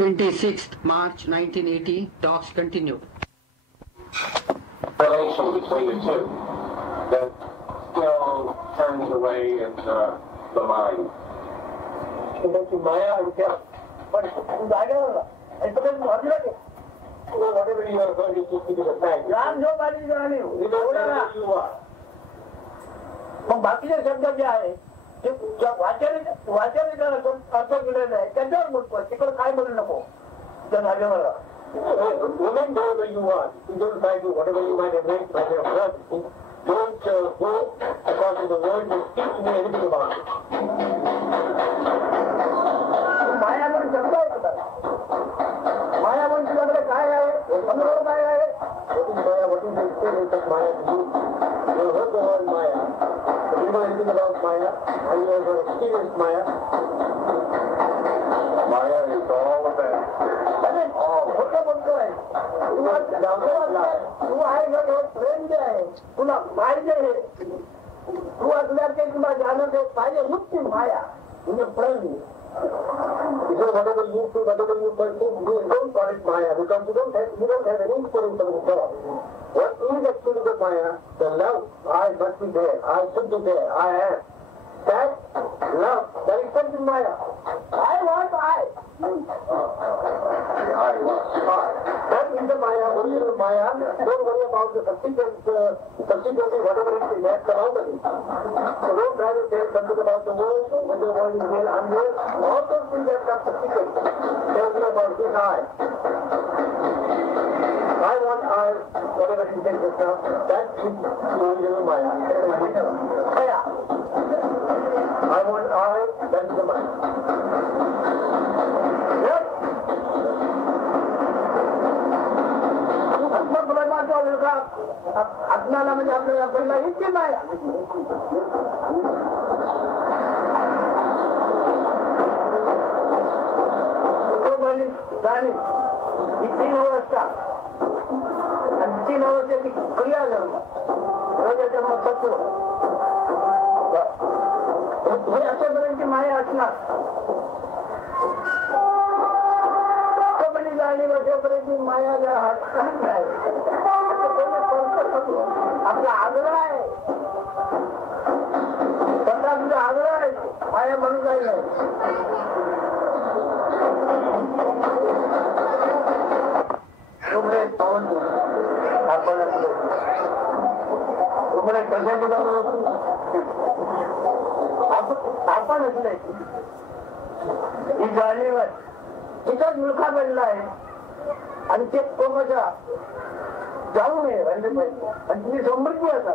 26th March 1980, talks continued. Relation between the two that still turns away into the mind. Whatever you are going to put into the fact. मग बाकीचे शब्द जे आहे ते वाचन अर्थ केलेलं आहे त्याच्यावर बोलतो तिकडे काय बोलू नको त्या झाल्यावर Women go where you want. You don't try to whatever you might have meant by your philosophy. Don't go according to the world and speak to me anything about it. मायावर शब्द आहे मायावर तुझ्याकडे काय आहे समोर काय आहे What is the experience of Maya to you? You have heard the word Maya. Do you know anything about Maya? Have you ever experienced Maya? Maya is all of that. खोटं बोलतोय तू आहे प्रेम जे आहे तुला पाहिजे हे तू असल्यास ते तुला जाणं ते पाहिजे मुक्ती माया म्हणजे प्रेम. Because whatever you do, whatever you perceive, you don't call it Maya because you don't have any experience of the God. What is actually the Maya? The love, I must be there, I should be there, I am. That love, that is something Maya. I want I. That is the Maya, original Maya. Don't worry about the subsequently whatever it is that around it. So don't try to say something about the world, whether the world is real, unreal. All those things that come subsequently. Tell me about this I. I want I, whatever it is just now, that is the original Maya. Maya. I want I, that is the Maya. Yes? आपल्याला म्हणजे आपल्याला पहिला इतकी नाही झाली ही 3 अवस्था आणि 3 अवस्थेची क्रिया झाली रोजाच्या मग तत्व हे अशापर्यंत माया असणार जाणी वर्षापर्यंत माया जर हटणार नाही आपला आग्रह आहे स्वतः तुझा आग्रह आहे माया म्हणून काही नाही पावन आपण असले ही जाणीवर तिथंच मुलखा बनला आहे आणि ते कोमचा जाऊ नये म्हणजे आणि तुम्ही समृद्धी असा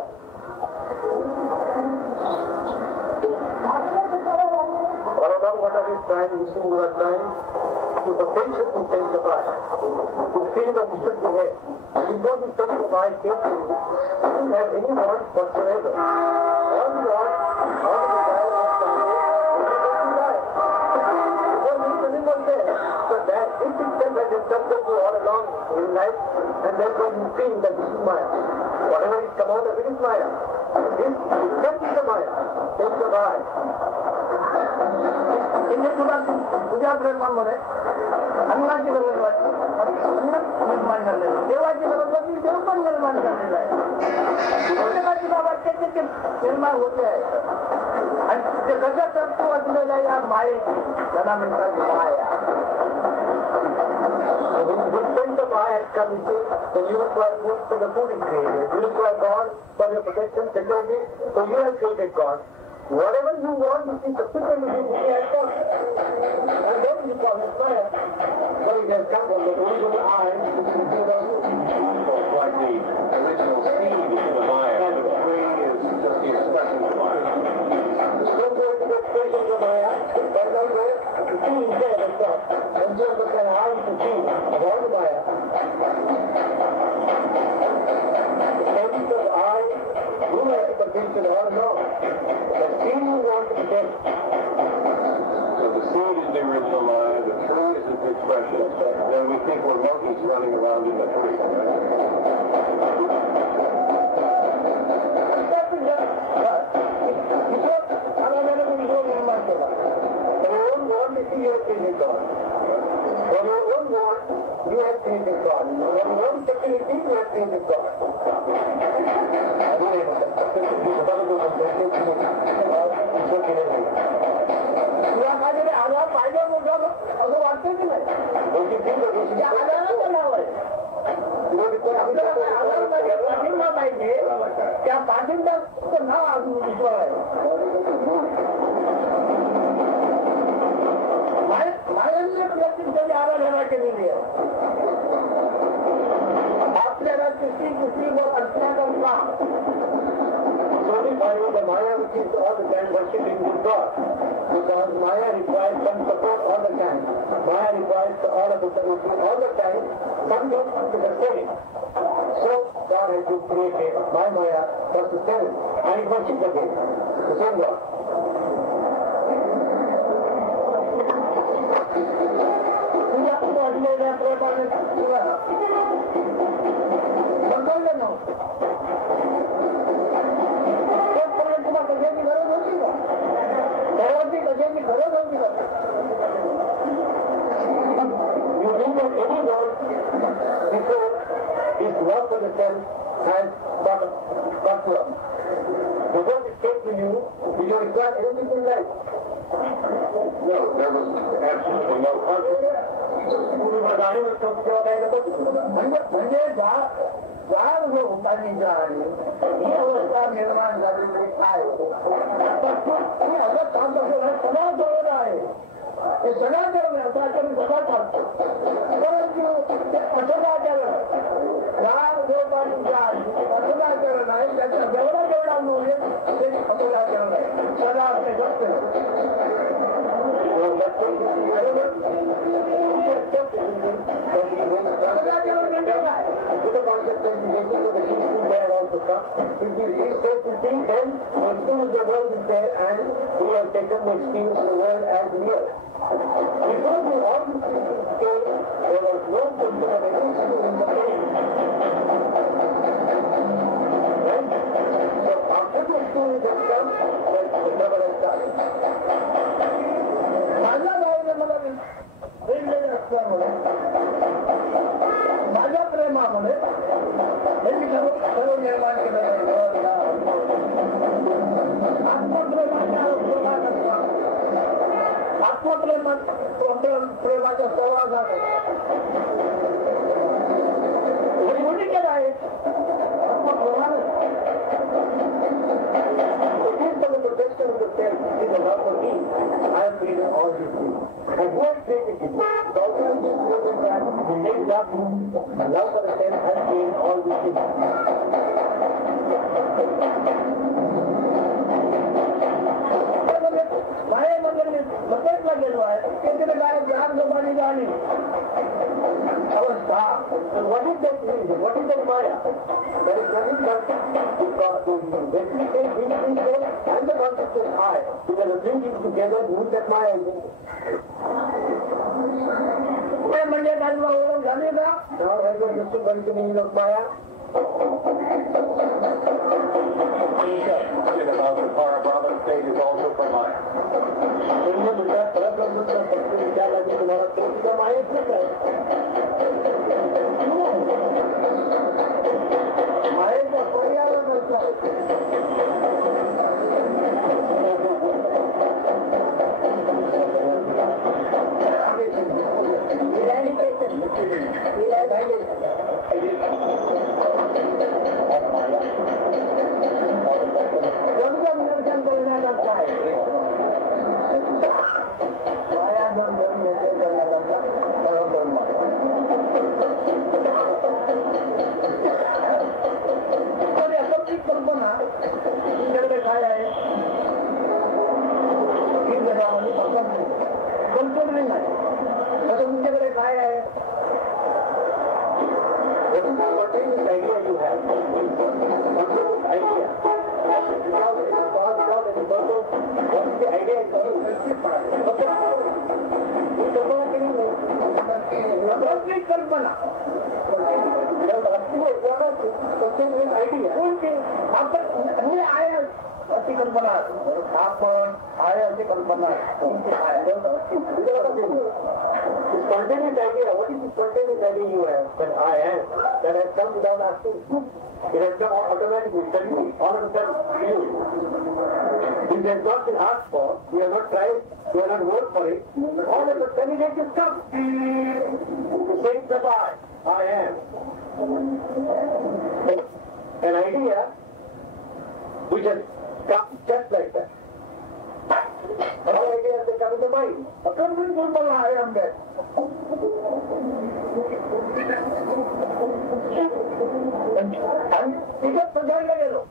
What are you trying to use your time to potential intensify, to feel that you should be here. You don't be studying the mind carefully. You don't have any wants whatsoever. All you want, all you desire is something, because there is anyone there. So that this itself has instructed you all along in life, and therefore you feel that this is Maya. Whatever is come out of it is Maya. This is the Maya. Take the mind. तुझ्या प्रेमामुळे अन्नाची गरज वाटते अन्न निर्माण झालेलं देवाची गरज वाटली देव पण निर्माण झालेलं आहे प्रत्येकाची वाटते ते निर्माण होते आहे आणि ते कसं तत्व वाचलेलं आहे या मायेची त्याला म्हणतात माया When the Maya comes in, then you require food for the food is created. You require God for your protection, security, so you have created God. Whatever you want, you see subsequently you have God. And then you call it Maya. So it has come from the original I, which is like the original seed in the Maya. And the tree is just the expression of Maya. Don't go into the expression of Maya, but now the seed is there itself. And you understand how you can see of all the Maya. The sense of I, who has the potential all along. The seed you want to get. So the seed is the original Maya, the tree is its expression. Then we think we're monkeys running around in the tree. For your own want, you have created God. For your own security, you have created God. तुला माझ्याकडे आधार पाहिजे मोठं असं वाटतं की नाही आधाराचं नाव आहे आधार पाठिंबा पाहिजे त्या पाठिंबाचं नाव अजून विश्वास आहे महाराष्ट्र प्रतिष्ठाची आराधना केलेली आहे आपल्याला दुसरी वर असण्याकरता only by the Maya which is all the time worshipping with God. Because Maya requires some support all the time. Maya requires all of the time something to sustain it. So God has been created by Maya for sustenance and it worships again. The same God. समजलं नव्हतं कशाची गरज होती का त्यावरती कशाची गरज होती का You think that any God before his work for the self has got to up. Before it came to you, did you require anything in life? No, there was absolutely no conflict. म्हणजे जाग जो उपाधीचा आहे ही अवस्था निर्माण झालेली आहे असं काम कसं सगळा जवळ आहे हे सगळा करण्यासाठी सगळा चालतो परंतु ते असदाचरण राग जो पाठीचा असदाचरण आहे त्याचा जेवढा मिळेल ते असदाचरण आहे सदा ते जगत with the consequences of the people there also come. If you stay to think, then experience the world is there and we have taken the experience of the world as real. Before we all came, there was no question of any issue in the world. Right? So after the experience has come, the trouble has started. माझ्या भावाने मला वेगवेगळे असल्यामुळे माझ्या प्रेमामुळे हे मी सर्व निर्माण केलं आत्मप्रेमाच्या सहवासात कोणी केलं आहे आत्मप्रेमाने The protection of the self is a love for me. I have created all these things. And who has created it? The authority is created that the same love for the self has created all these things. मायेमध्ये लपेटला गेलो आहे त्याच्याकडे काय जाग जमानी झाली अवस्था What is that reason? What is that Maya? There is nothing but the and the concept of I. They are bringing together who that Maya is. म्हणजे काय ओळख झाली का Now have you understood what is the meaning of Maya? About the Parabrahma state is also for Maya. मायेचा पर्याय नसला कोणतं नियोजन करण्याकरता आहे माया दोन नियोजन करण्याकरता परब्रह्म पण एकत्रित कल्पना तुमच्याकडे काय आहे ही जगामध्ये कंट्रोलिंग आहे तसं तुमच्याकडे काय आहे What is the idea you have? Idea. What is the idea? एकत्रित कल्पना idea. आपण हे आहे अशी कल्पना आपण आहे अशी कल्पना It's spontaneous idea, what is the spontaneous idea you have? That I am, that has come without asking. It has come automatically, suddenly, all of a sudden, you. It has not been asked for, we have not tried, we have not worked for it, all of a sudden it just comes. Saying the I am. An idea which has come just like that. All ideas they come in the mind. A complete simple I am that. And because Sajaya Yellow.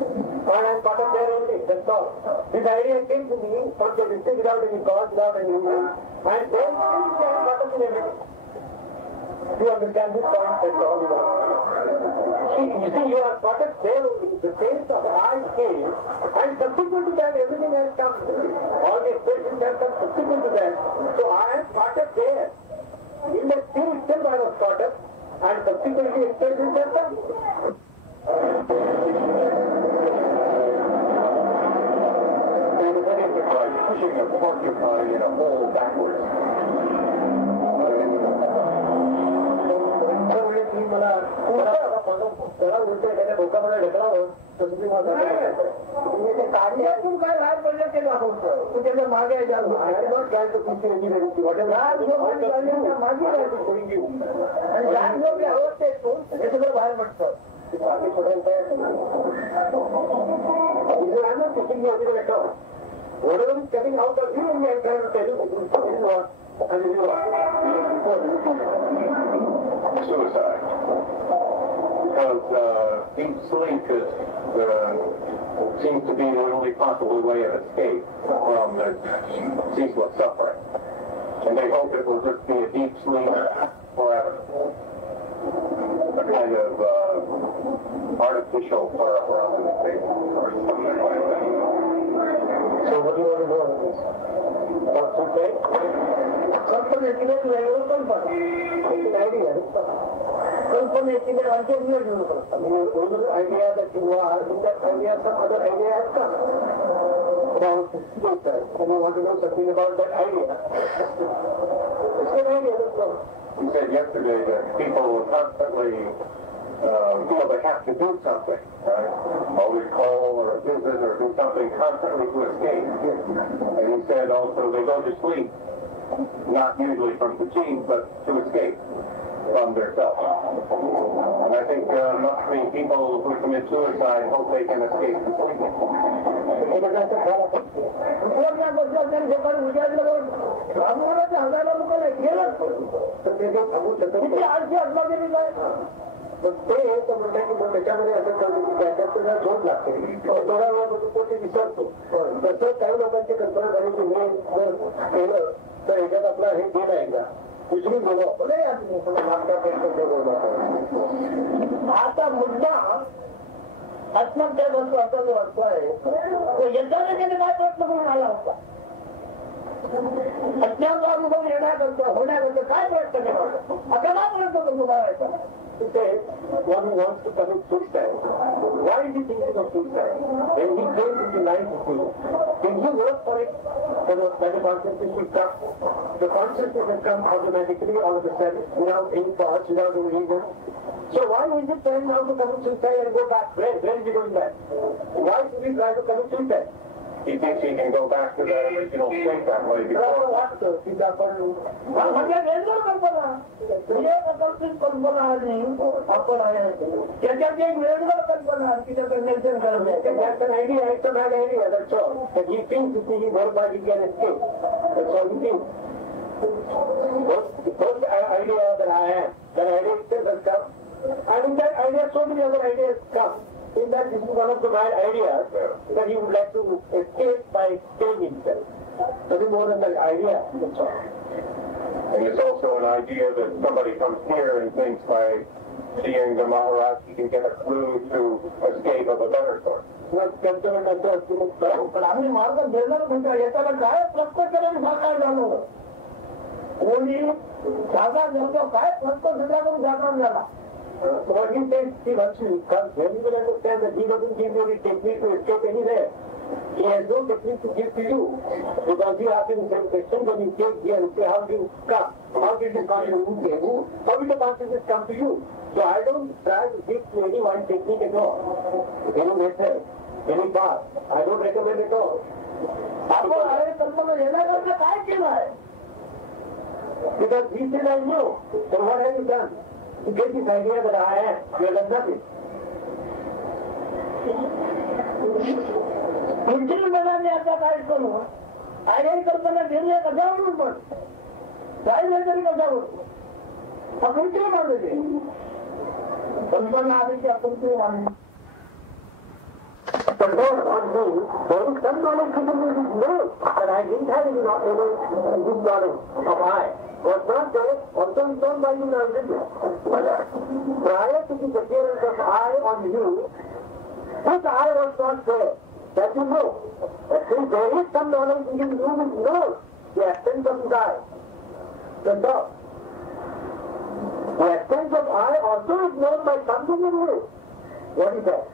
And I'm part of there only, that's all. This idea came to me spontaneously without any cause, without any reason. And then I am part of everything. You understand this point, that's all you want. You see, you are part of there only, the sense of I came, and subsequent to that everything has come. All the expressions have come subsequent to that. So I am part of there. In that still I was part of, and subsequently expressions have come. Pushing a porcupine in a hole backwards. कार्यातून काय राज पडलं ते दाखवतं तू त्याच्या मागे मागे आणि राज जो आवडते तो हे सगळं बाहेर पडतं whatever is coming out of you, we are trying to tell you this is what, and this is what. Suicide. Because deep sleep seems to be the only possible way of escape from the ceaseless suffering. And they hope it will just be a deep sleep forever. A kind of artificial paralysis or something like that. So what do you want to know about this? About suicide? कल्पनेची Kalpana It's an idea. कल्पनेची idea that you are, in that idea some other idea has come. About suicide. And you want to know something about that idea. It's an idea, that's all. You said yesterday that people will constantly feel they have to do something, right? Always call or visit or do something constantly to escape. And he said also they go to sleep, not usually from fatigue, but to escape from their self. And I think much many people who commit suicide hope they can escape from sleeping. ते म्हणतात की मग त्याच्यामध्ये असं कळतं की त्याच्यात झोप लागते थोडा वेळ ते विसरतो तसं काही लोकांची कल्पना झाली की मी जर केलं तर ह्याच्यात आपला हे गेला एकदा दुसरी बोलव आता मुद्दा आत्महत्या करतो असा जो अर्थ आहे तो यंत्राने त्याने काय प्रयत्न करून आला होता अज्ञानाचा अनुभव येण्याकरता होण्याकरता काय प्रयत्न केला होता आता काय प्रयत्न करतो करायचा He says, one who wants to commit suicide, why is he thinking of suicide? When he came into life with you, can you work for it? That the consciousness will come. The consciousness will come automatically all of a sudden, without any cause, without any reason. So why is it trying now to commit suicide and go back? Where is he going back? Why should he try to commit suicide? He thinks he can go back to that original state that way before. म्हणजे वेगळं कल्पना म्हणजे अकल्पित कल्पना आणि आपण आहे त्याच्यात एक वेगळं कल्पना की त्याचं निरीक्षण करणे That's an idea, it's a bad idea, that's all. That he thinks that he whereby he can escape. That's all he thinks. The first idea that I am, that idea itself has come. And in that idea, so many other ideas come. In that, this is one of the bad ideas that he would like to escape by killing himself. Nothing more than that idea, that's all. And it's also an idea that somebody comes here and thinks by seeing the Maharaj he can get a clue to escape of a better sort. पण आम्ही मार्ग देणार म्हणतो याच्याला काय प्रत्येकाने साकार झालो कोणी साकार करतो काय प्रत्येक सगळ्याकडून साकार झाला What he says, see, once you come, when you will understand that he doesn't give you any technique to escape anywhere, He has no technique to give to you. Because you ask him the same question when you came here and say, how did you come? How did the consciousness come? How did the consciousness come to you? So I don't try to give to anyone technique at all. Any method, any path. I don't recommend at all. Because he said, I know. So what have you done? To get this idea that I am. You have done nothing. आता काय करू आई कल्पना घेऊन कशावरून पण काय तरी कशावर आपण ते मानले कल्पना आधी आपण ते मानले But not on me, there is some knowledge given me this knowledge that I didn't have any this knowledge of I. Was not there, also is known by you now, isn't it? But prior to the appearance of I on you, this I was not there. That you know. But since there is some knowledge in you which knows the essence of this I. That's all. The essence of I also is known by something in you. What is that?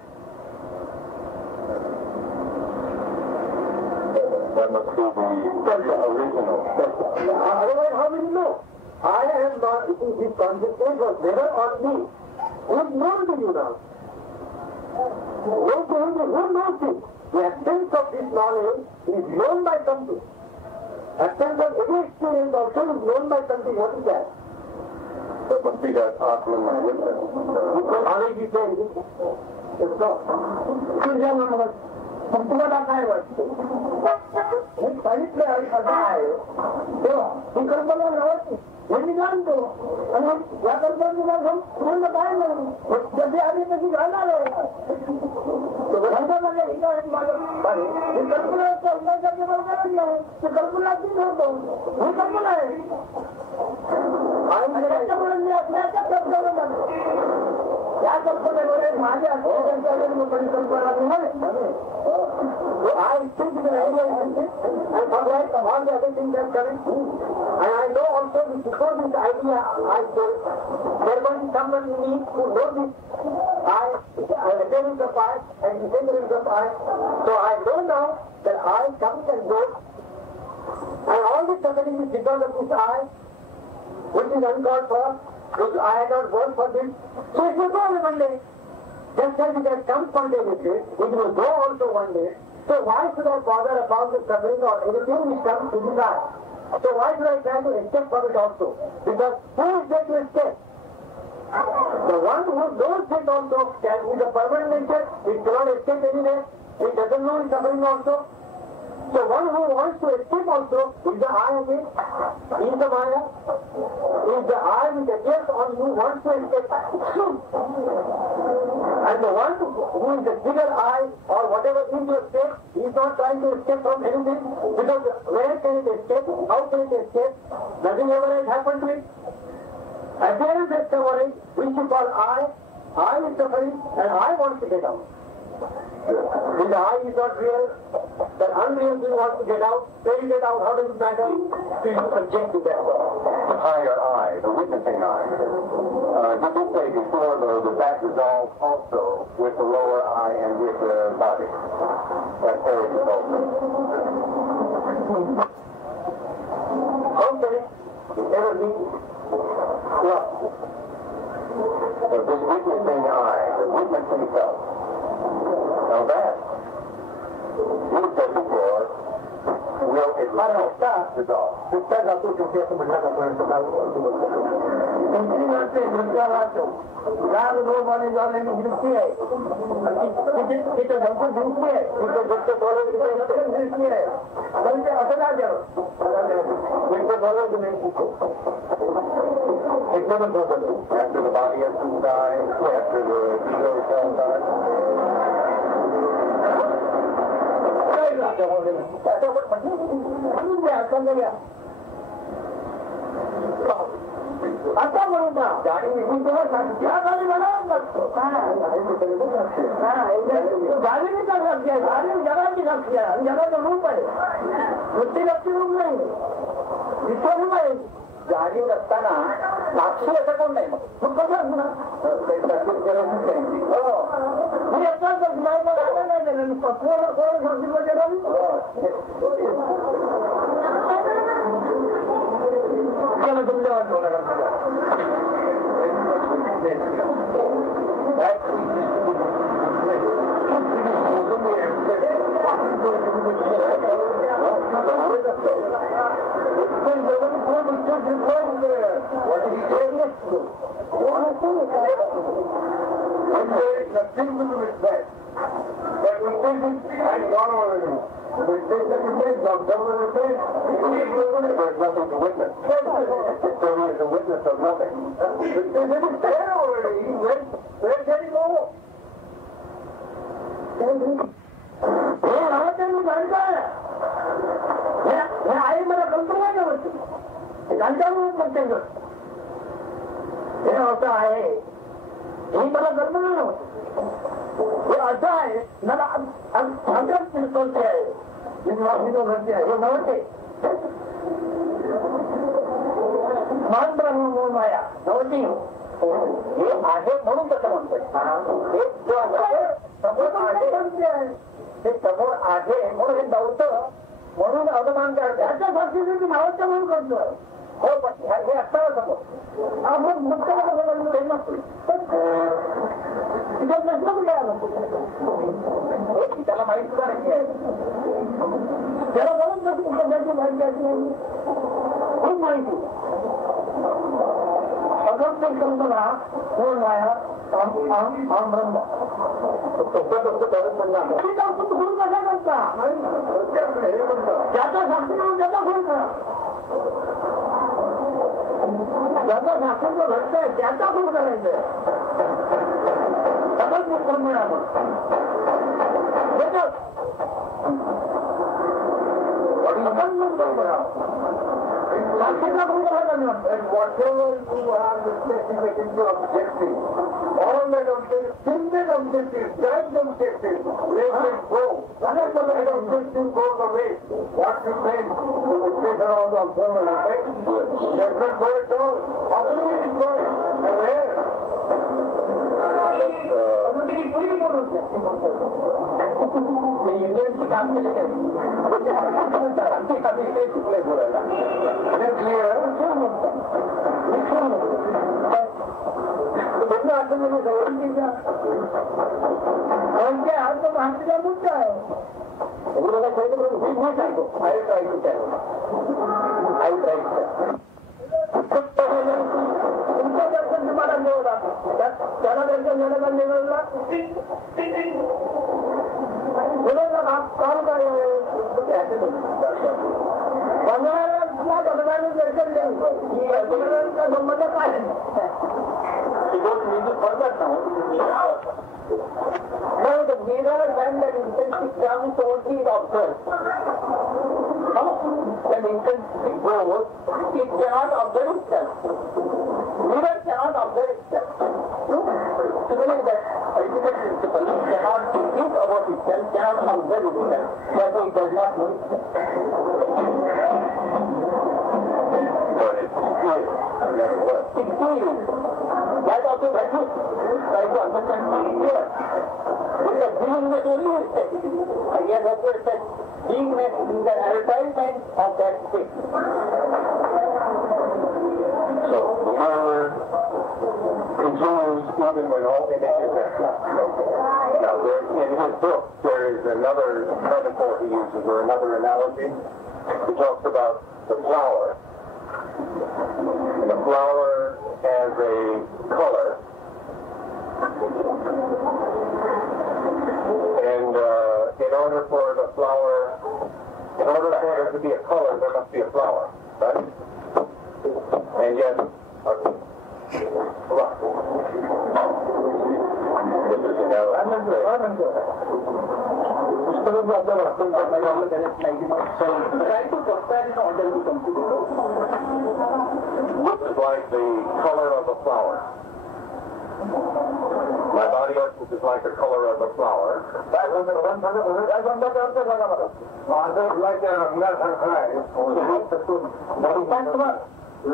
That must be the original. Otherwise, how will you know? I am not, this consciousness was never on me. It is known to you now. Who knows it? The essence of this knowledge is known by something. Essence of every experience also is known by something. What is that? That must be that Atman and witness. Because knowledge is there, isn't it? It's not. तुम्हाला काय वाटतं हे सांगितलं आहे तेव्हा ही कल्पना नव्हती हे मी जाणतो आणि या कल्पनेला पूर्ण काय नाही जशी आली तशी घालणार ही कल्पना बरोबरच नाही ती कल्पना ती होतो ही कल्पना आहे आणि त्याच्यामुळे मी आपल्याच्या कल्पना त्या कल्पनेमुळे माझ्या कल्पना नाही. So I think the idea is it, and from that all the other things are coming. And I know also that before this idea I told, there must be someone in me who knows this appearance of I and disappearance of I. So I know now that I comes and goes, and all this happening is because of this I, which is uncalled for, which I had not worked for this. So it will go away one day. Just as it has come spontaneously, it will go also one day. So why should I bother about the suffering or anything which comes to this eye? So why should I try to escape from it also? Because who is there to escape? The one who knows it also can be the permanent nature, it cannot escape anywhere, it doesn't know his suffering also. So one who wants to escape also is the I again, is the Maya, is the I which appears on you wants to escape. And the one who is the bigger I or whatever is your state, he is not trying to escape from anything because where can it escape? How can it escape? Nothing ever has happened to it. Appearance is suffering, which you call I is suffering and I want to get out. When the I is not real, that unreal thing wants to get out, where you get out, how does it matter? So you subject to that. The higher I, the witnessing I. Did you say before, though, that that resolves also with the lower I and with the body? That's very dissolving. How can it ever be lost? But this witnessing I, the witnessing self, now that, you said before, will it not dissolve? Sister जातो छोटे असं म्हणला जातो राग लोभ आणि ज्वालेची दृष्टी आहे तिथे धमकी दृष्टी आहे तिथे दृष्ट दृष्टी आहे पण ते असं नाही द्यावं After the body has to die, after the ego shall die. आता म्हणून ना गाडी निघून तेव्हा त्या गाडी बनावं लागतो गाडीने का साक्षी आहे गाडी जगाची साक्षी आहे आणि जगाचं रूप आहे वृत्ती व्यक्ती रूप नाही विश्वरूप आहे जाणीव असताना साक्षी असं कोण नाही मग कसं असणार तुमच्या nothing to do with that. But we take it and gone over it. We take the mistake, not done with the mistake. There's nothing to witness. There is a witness of nothing. It is there already. Where can he go? आई मला कल्पना नाही होती घंटाळून म्हणते हे असं आहे ही मला कल्पना नव्हती हे असं आहे मला कळते आहे घरचे आहे हे नव्हते मान ब्रह्म माया नव्हती हे आहे म्हणून कसं म्हणतोय हे समोर आहे म्हणून हे नव्हतं म्हणून अवमान त्याच्या साक्षीचे नावाच्या म्हणून करतो हो पण हे असताना समोर आपण मुक्त त्याला माहिती सुद्धा नाही त्याला बघून कसं माहिती खूप माहिती अगम कल्पना कोण माया ब्रह्म गुरु कसा करता ज्याचा साक्षी म्हणून त्याचा गुरु करा ज्याचा साक्षी जो घडतंय त्याचा गुरु करायचंय सगळंच मुक्त मिळालं And whatever you have the specific objective, all that objective, single objective, direct objective, they will go. Whenever that objective goes away, what remains to the station of the observer effect? Does not go at all. How is it going? And where? इंडियनची काम केली चुकले बोलायला भारतीय मुद्दा आहे तुमचं दर्शन तुम्हाला मिळवला त्याला दर्शन घेण्याचा निवडला काम काय दर्शन देऊ संबंध काय पडतात ना No, the mirror when that intensity comes only it observes. When intensity goes, it cannot observe itself. Mirror cannot observe itself. Similarly, that ultimate principle cannot think about itself, cannot observe itself. Therefore, it does not know itself. But it's clear. Never was. It's clear. That also values. Try to understand clear. Because beingness only is state. Again, that's what it says. Beingness is the advertisement of that state. So, continues even when all images are okay. Now, in his book, there is another metaphor he uses, or another analogy. He talks about the flower. And the flower has a color. And in order for there to be a color, there must be a flower, right? And yet, It's like the color of a flower. My body essence is like the color of a flower. I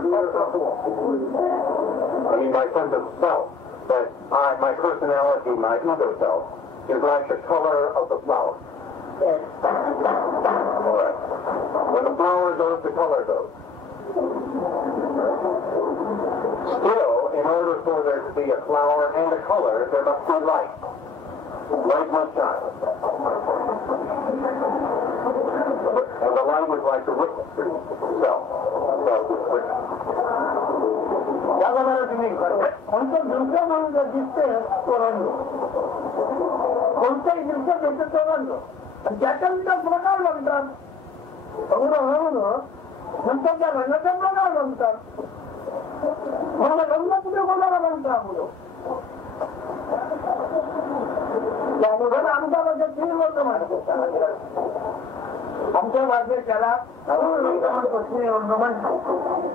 mean, my sense of self, that my personality, my ego self, is like the color of the flower. Yes. All right. When the flower goes, the color goes. Still, in order for there to be a flower and a color, there must be light. Light must shine. And the light is like the witness itself. त्याप्रमाणे तुम्ही कोणतं दृश्य म्हणून जर दिसते तो रंग कोणतंही दृश्य दिसतं तो रंग आणि त्याच्यानंतर प्रकार म्हणतात नंतर त्या रंगाचा प्रकार म्हणतात मला रंग कुठे कोणाला म्हणतात मुलं त्यामुळे आमच्या मध्ये 3 वर्ष म्हणतो आमच्या भाषेत त्याला म्हणतो 3 वर्ष म्हणतो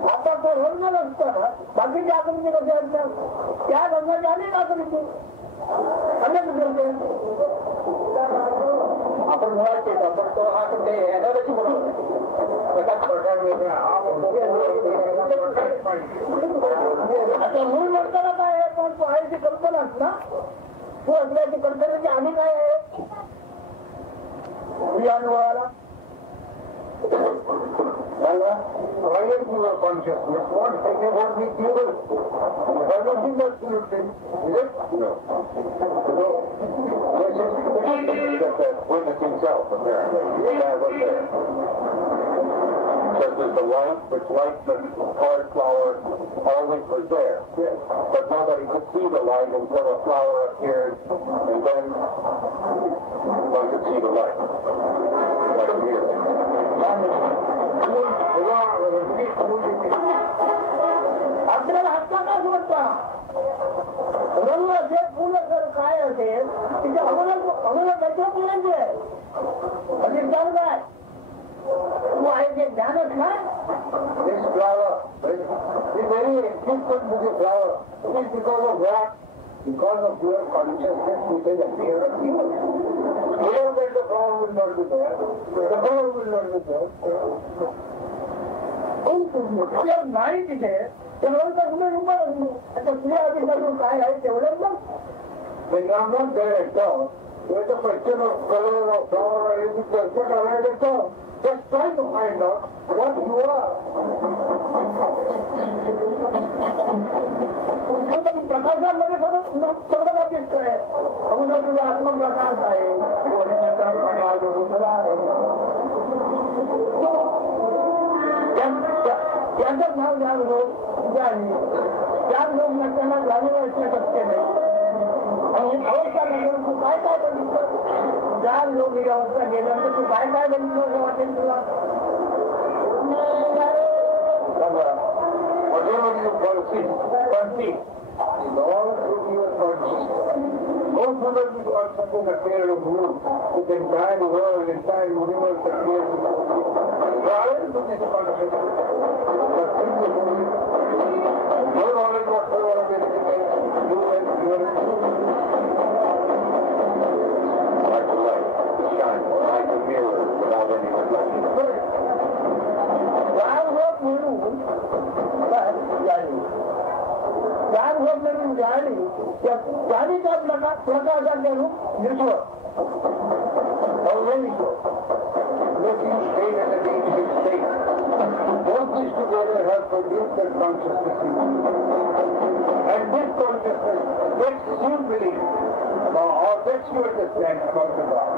आता तो रंग नसतं बाकीच्या आकृती कसे असतात त्या रंगाच्या अनेक आकृती अनेक ग्रंथ आपण मुळाचे आपण तो हा कुठे एनर्जी म्हणून आता मूळ म्हणताना काय आहे पण तो आहे ती कल्पनाच ना तू असल्याची कल्पनेची आणि काय आहे या अनुभवाला Rising to your consciousness, what thinking about me evil? Everything that's polluted, is it? No. This is just a witnessing self, apparently. Yeah, look there. Just as the light, which lights the colored flower, always was there. But nobody could see the light until a flower appeared, and then one could see the light. Like here. आपल्याला हक्का का सोडता रंग जे फुलं जर काय असेल तिच्या अगोदर त्याच्या फुलांचे आहे आणि ज्ञान काय तू आहे ते ज्ञानच ना This flower is very different to the flower. It is because of what? Because of your consciousness which has appeared of evil. Otherwise the flower will not be there. The flower will not be there. नाही तिथे तेवढं तर तुम्ही रुपये आता तुझ्या आधीपासून काय आहे तेवढं मग When you are not there at all, there is a question of color or flower or anything does not arise at all. Just try to find out what you are. प्रकाशामध्ये सगळं बाबतीत आहे अगोदर तुझा आत्मप्रकाश आहे त्याचं नाव ज्ञान लोक जाणी ज्ञान लोक नसताना जाणीव असणे शक्य नाही आणि अवस्था नंतर तू काय काय बघितलं ज्ञान लोक ही अवस्था गेल्यानंतर तू काय काय बघितलं असं वाटेल तुला Whatever you perceive is all through your consciousness. Most of us are something appeared of you, with the entire world, entire universe appears prior to this consciousness. But since you no knowledge whatsoever of anything else, you and your Like the light, the shine, like the mirror, without any reflection. ज्ञान होत म्हणून ज्ञान होत म्हणून ज्ञानीचा प्रकाशाचे रूप विश्व विश्व making state and a being state. Both these together have produced that consciousness. And this consciousness makes you believe or makes you understand about the God.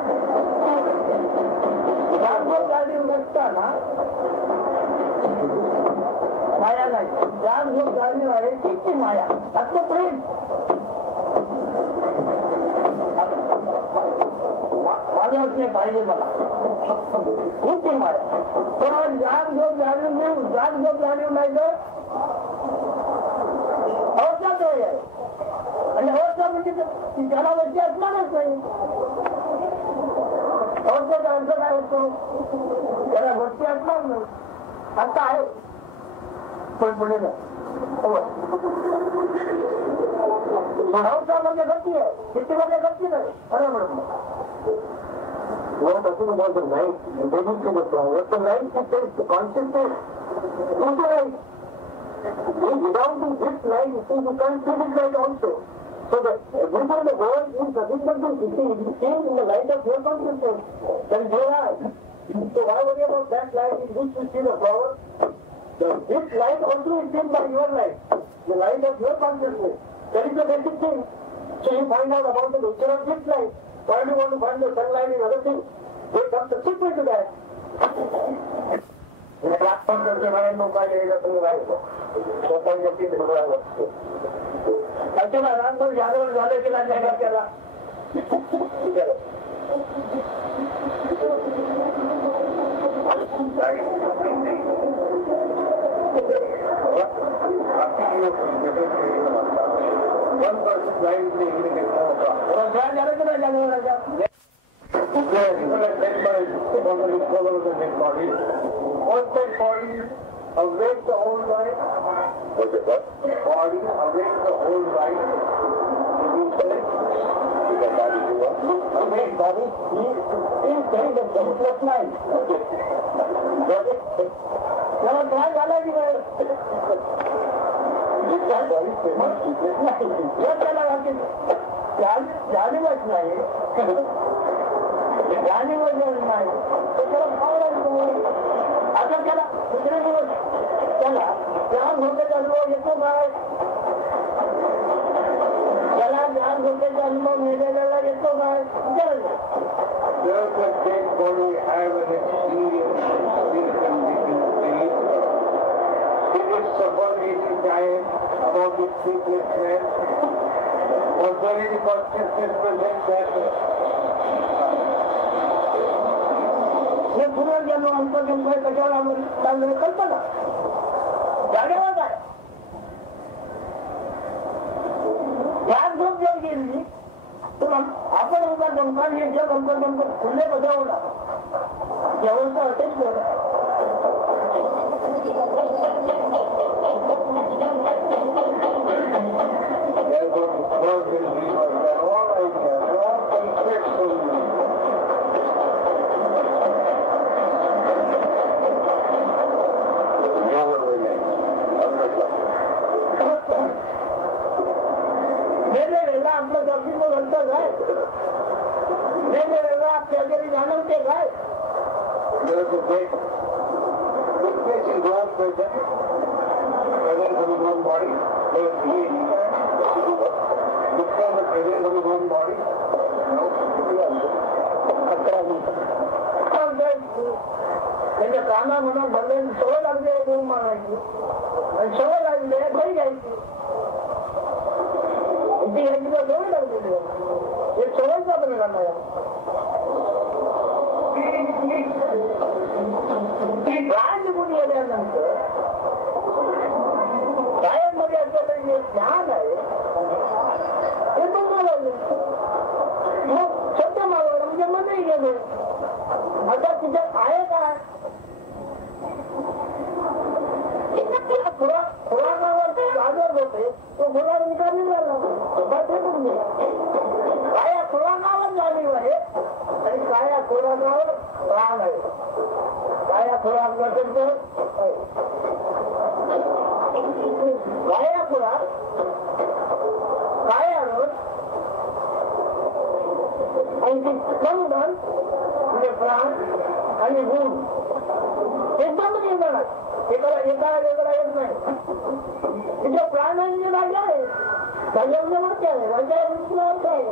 जाणीव नसताना माया नाही ज्ञान जो जाणीव आहे तिची माया त्याचं प्रेम माझ्या असणे पाहिजे मला कोणती माया पण ज्ञान जो जाणीव नाही ज्ञान जो जाणीव नाही तर अवस्था तो आहे आणि अवस्था म्हणजे ती त्याला वरती असणारच नाही अवस्थेचा अर्थ काय होतो त्याला वरती असणार नाही आता आहे पण पुढे अवस्था म्हणजे गती आहे कितीमध्ये गती नाही बरोबर We're talking about the night, and then to the flower. The night is the consciousness. Into light. Without this light, you can't see this light also. So that everything in the world is nothing but the change in the light of your consciousness. Then they are. So why worry about that light in which you see the flower? This light also is seen by your light, the light of your consciousness. That is the basic thing. So you find out about the nature of this light. Why do you want to find the sunlight in other things? They come to sit into that. अच्छा रात भर जागरण झाले की नाही जागा केला one person blindly indicates all the people are dead by already covered the dead body. Was that body awake the whole night? Was it what? Body awake the whole night? Did you say? Did that body do what? awake body, he is saying that the slept night. Was it? Now, ध्यान डाला कि मैं जाणीवच नाही तो त्याला पावला आता त्याला दुसरे दिवस त्याला ज्ञान होण्याचा अनुभव येतो काय त्याला ज्ञान होण्याचा अनुभव मिळालेला येतो काय Does the dead body have an experience of sleep Did it suffer any time about its sleeplessness? Was there any consciousness present that हे पुनर्जन्म अंतर्जन्म कशावर चाललेली कल्पना जागेवर काय त्याच झोप जर गेली तर आपण उगा दमकान हे जग अंतर्जन्म खुले बजावला व्यवस्था असेच बघा आपलं दर्शन घडतं काय वेगवेगळं आपल्या घरी जाणवते काय त्यांच्या काना म्हणून भरले सवय लागते देऊन मानायची आणि सवय लागली घरी घ्यायची ती घ्यायची सवय लागली हे सवयचा पण करणार प्राण निघून गेल्यानंतर कायममध्ये असलेलं जे ज्ञान आहे ते तुम्हाला मग सत्य मागवलं म्हणजे मध्ये गेले आता तिच्यात आहे काय खुराकावर गाजर होते तो खुराक निकामी झाला काया खुराकावर जाणीव आहे आणि काया खुराकावर प्राण आहे काया खुराक नसेल तर काया खुराक कायावर आणि संबंध म्हणजे प्राण आणि गुण एकदम येणार एकाला वेगळा येत नाही तिच्या प्राणांची भाषा आहे भाषा वाक्य आहे भाषा अर्थ आहे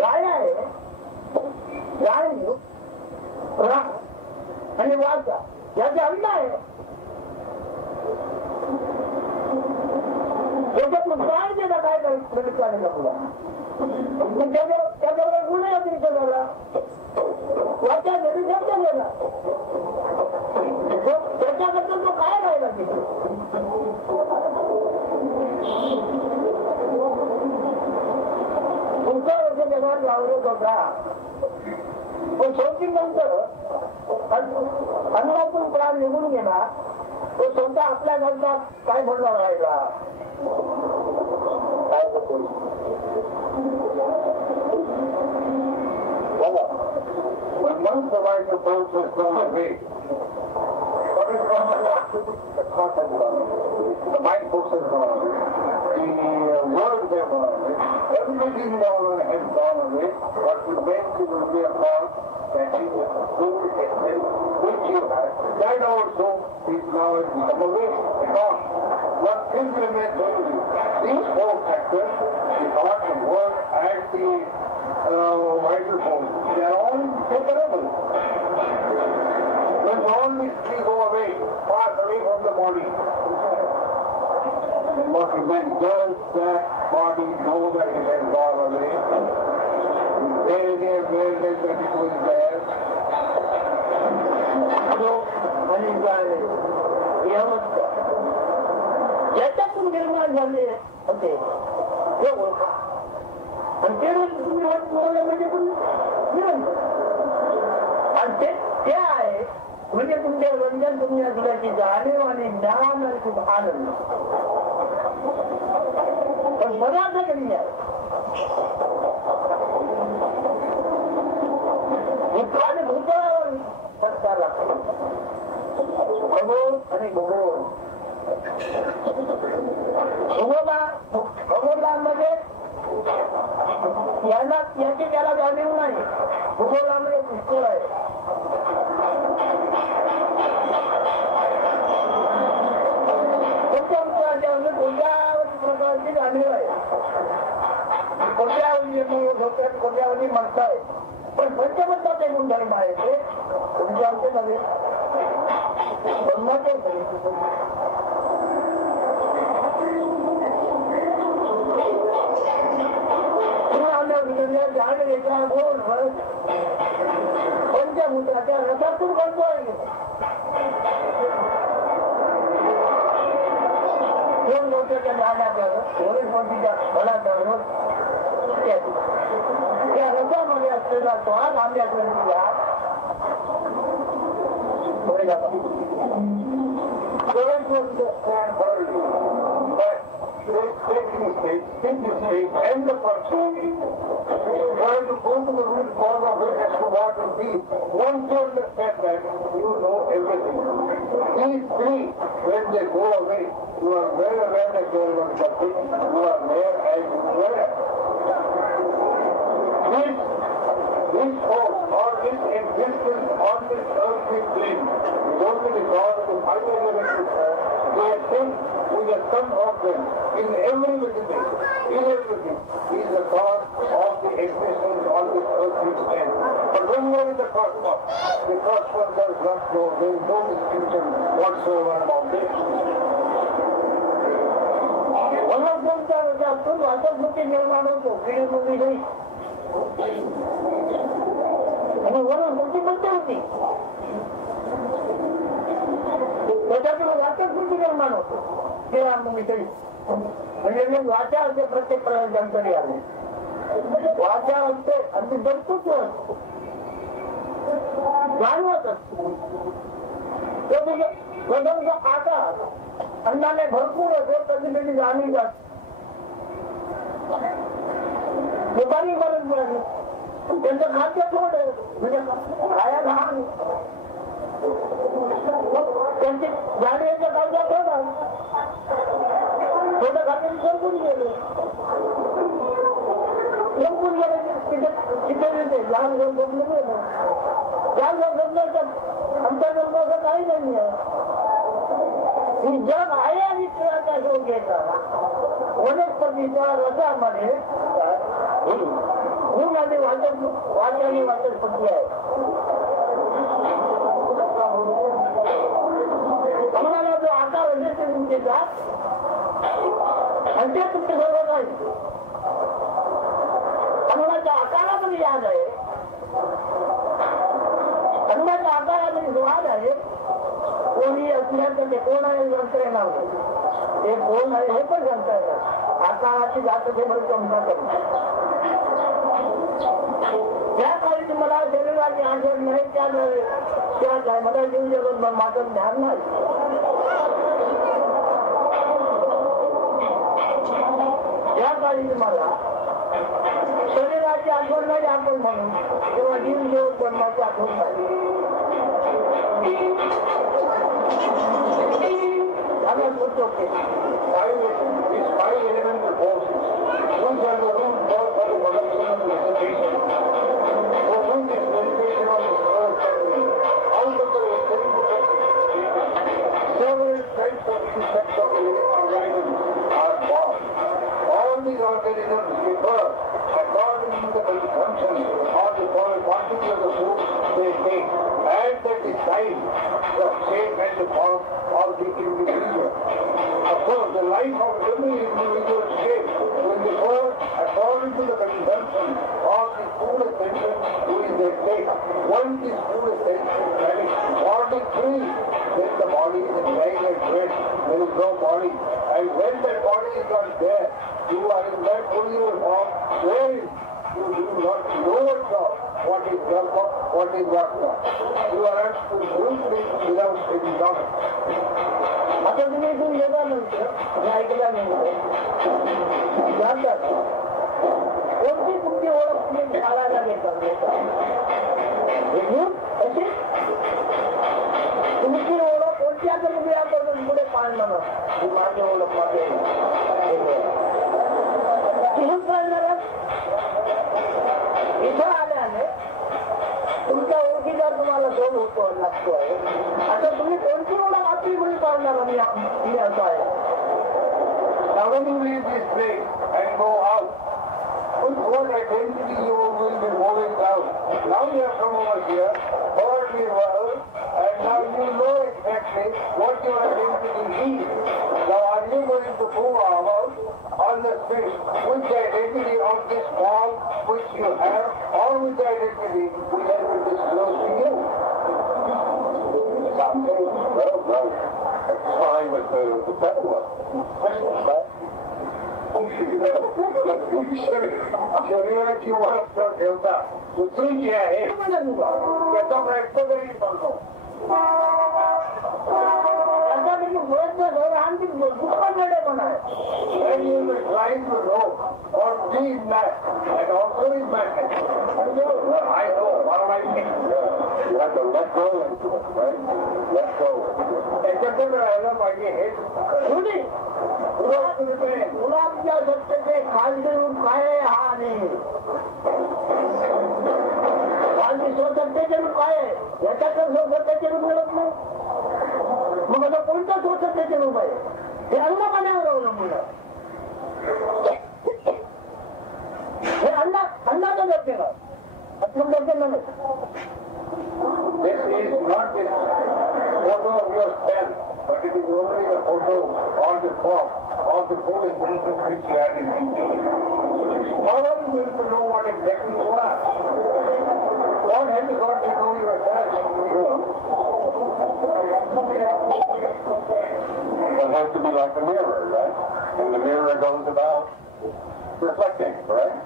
काय आहे जाणीव प्राण आणि वाचा याचे अंत आहे त्याच्यातून प्राण त्याचा काय प्रकारे आपला त्याच्याबरोबर गुन्हे अतिरिक्त झाला वाचा घरी शब्द गेला त्याच्याबद्दल तो काय राहिला तिथे तुमचा वर्ष जगात वावरत होता पण शेवटी नंतर अन्नातून प्राण निघून गेला तो स्वतः आपल्या घरचा काय म्हणणार राहिला काय When one provides a process from the way, is from the thought has gone away, the mind force has gone away, the words have gone away, everything has gone away. What remains will be a thought that is the true essence which you have. That also is now become a waste. Because what is remains only these four factors, the thought, the word, and the vital force, they are all inseparable. When all these three go away, pass away from the body, then what remains does that body know that it has gone away? Very near awareness that it was there. जो अनिवार्य हे अवस्था ज्याच्यातून निर्माण झाले होते ते ओळखा आणि ते तुम्ही म्हणजे पण निरंतर आणि ते आहे म्हणजे तुमच्या रंजन तुम्ही असल्याची जाणीव आणि ज्ञान आणि खूप आनंद पण पदार्थ कधी आहे हे प्राणी भूतळावर पत्ता लागतो खगोल आणि भूगोल खगोलामध्ये याची त्याला जाणीव नाही भूगोलामध्ये पुष्कळ आहे कोणत्या प्रकारची जाणीव आहे कोणत्यावधी म्हणता आहे पण पंचमताचे गुणधर्म आहे ते तुमच्या आमचे नव्हे ब्रह्माचे जाणीचा गुण पंचभूताच्या रथातून करतोय दोन लोकांच्या झाडाच्या मोठीच्या फळाचा त्या रथामध्ये असलेला तो आज आंब्याचा and the person trying to go to the root cause of it as to what it is. Once you understand that, you know everything. These three, when they go away, you are very aware that you are not something, you are there as you were. This force or this existence on this earthly plane is only because of the final element they are sent with the sum of them in every living thing. In everything is the cause of the existence on this earthly plane. But when you are in the cosmos does not know, there is no distinction whatsoever about this. वाचस्मृती निर्माण होतो पिढीपूर्वी नाही आणि वनस्मृती बंद होती त्याच्यातून वाचस्मृती निर्माण होतो पिढ्यांमुळे म्हणजे मी वाचा असते प्रत्येक जंतरी आले वाचा असते आणि ती जंतूच असतो जाणवत असतो तो आकार अन्नाने भरपूर होतो कधी कधी जाणीव असते दुपारी गरज पडली त्यांचं खाद्य थोडं म्हणजे खाया घाण त्यांची जाणीच्या काळजात थोडा थोडं खात्याने सरकून गेले तिथे लहान घेऊन जमलं गेलं लहान घेऊन जमलं तर अंतर्गत असं काही नाही आहे जग आहे आणि खेळाचा घेऊन घ्यायचा वनस्पतीच्या रसामध्ये गुण आणि वाचन वाचस्पती आहे आम्हाला जो आकार आहे ते तुमचेचा आणि ते तुमचे सर्व नाही हनुमाच्या आकारामध्ये याद आहे हनुमाच्या आकारामध्ये स्वाद आहे कोणी असल्याचं ते कोण आहे सांगता येणार ते कोण आहे हे पण सांगता येणार आकाराची जात ते म्हणून समजा ज्या काळी तुम्हाला शरीराची आठवण नाही त्या मला जीव जगत माझं ज्ञान नाही ज्या काळी तुम्हाला शरीराची आठवण नाही आपण म्हणून तेव्हा जीव जगत ब्रह्माची आठवण नाही okay. These five elemental forces, which are the root cause for the production of vegetation. So when this vegetation on the earth, out of the several types of insects of organisms are born. All these organisms differ according to the consumption or the quantity of the food they take, and they decide the shape and the form of the individual. Of course, the life of every individual shape will differ according to the consumption of the food essential which they take. Once this food essential vanishes, body free, then the body is lying at rest. There is no body. And when that body is not there, you are in that original form wherein you do not know at all what is dharma, what is varna. You are absolutely without any knowledge. आता तुम्ही इथून गेल्यानंतर मी ऐकल्यानंतर जातात कोणती तुमची ओळख तुम्ही घालायला घेतात अशी तुमची ओळख कोणती आता तुम्ही यापासून पुढे पाळणार ही माझी ओळख माझे तिथून पाळणार इथं आल्याने तुमच्या ओळखीचा तुम्हाला दोन होतो लागतो आहे आता तुम्ही कोणती ओळख आपली मुली पाळणार मी असं आहे Now when you leave this place and go out, what identity you will be moving out? Now you have come over here, heard me well, and now you know exactly what your identity is. Now are you going to move out on the street with the identity of this form which you have, or with the identity which has been disclosed to you? Well, that's fine with the second one. शरीराची ओळख तर ठेवता दुसरी जी आहे त्याचा प्रयत्न तरी करतो When you will try to know or be in that, and also in madness. I know, what am I saying? You have to let go into it, right? Let go. त्याच्याकडे राहायला पाहिजे हे गुलाबच्या सत्तेचे खालचे रूप काय हा नाही खालची स्वसत्तेचे रूप काय याच्याकडे स्वसत्तेचे रूप मिळत नाही मग आता कोणतं स्वसत्तेचे रूप आहे हे अन्नपाण्यावर अवलंबून आहे हे अन्नाचं दर्शन आहे आत्म दर्शन नाही This is not the photo of your stand, but it is only the photo or the form of the full intelligence which you have in you. How are you going to know what exactly you are? God has got to know yourself. It has to be like a mirror, right? And the mirror goes about reflecting, right?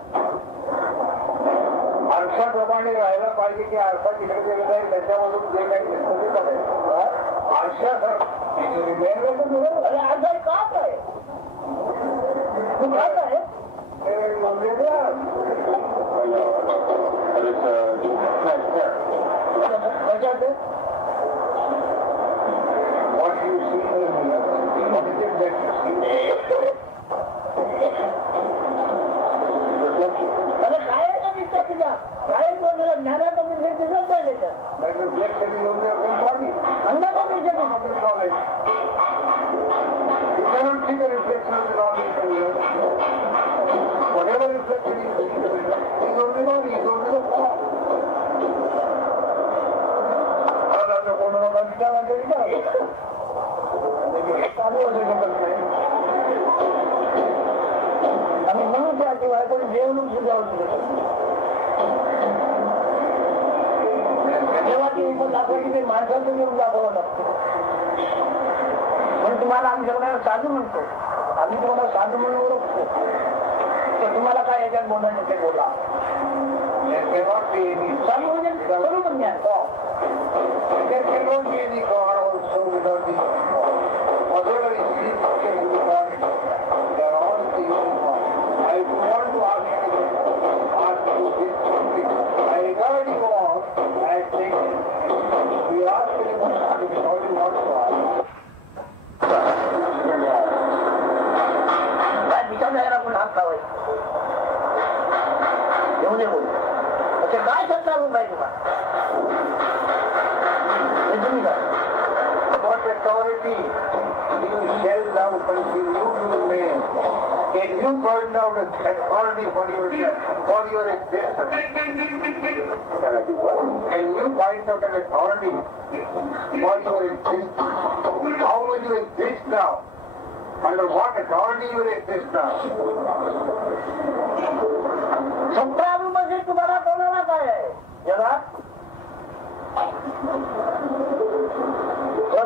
आरशाप्रमाणे राहायला पाहिजे की आरसा जिकडे गेले जाईल त्याच्यामधून जे काही दिसतं ते करायचं अरे आरसा काच आहे तू काच आहे I know. But it's transparent. कशात What you see in the mirror, what is it that you see? अरे काय आहे का दिसतं तुझ्या काय ज्ञानाचा विषय दिसत नाही त्याच्यात That reflection is only of your body. अंगाचा विषय Not of your knowledge. You cannot see the reflection of the knowledge in you. Whatever reflection you see is only body, is only the form. आता कोणाला बघता म्हणजे काय चालू असू शकत नाही आणि म्हणून त्याची वाईट जेवण सुद्धा होतो जेव्हा ती उपर दाखवायची ते माणसाचं जेवण दाखवावं लागतं म्हणून तुम्हाला आम्ही सगळ्यांना साधू म्हणतो आम्ही तुम्हाला साधू म्हणून ओळखतो तर तुम्हाला काय याच्यात बोलायचं ते बोला साधू म्हणजे बरोबर ज्ञान There cannot be any God also without the whatever is seen can be done. They are all the uniform. I want to ask you this something. I regard you all as thinking. We ask anyone how do you want to ask? authority, you shall thou fulfill, you man. Can you burn out authority for your existence? Can you find out an authority for your existence? How will you exist now? Under what authority you will exist now? संग्रामामध्ये तुम्हाला कोणाला काय आहे जगात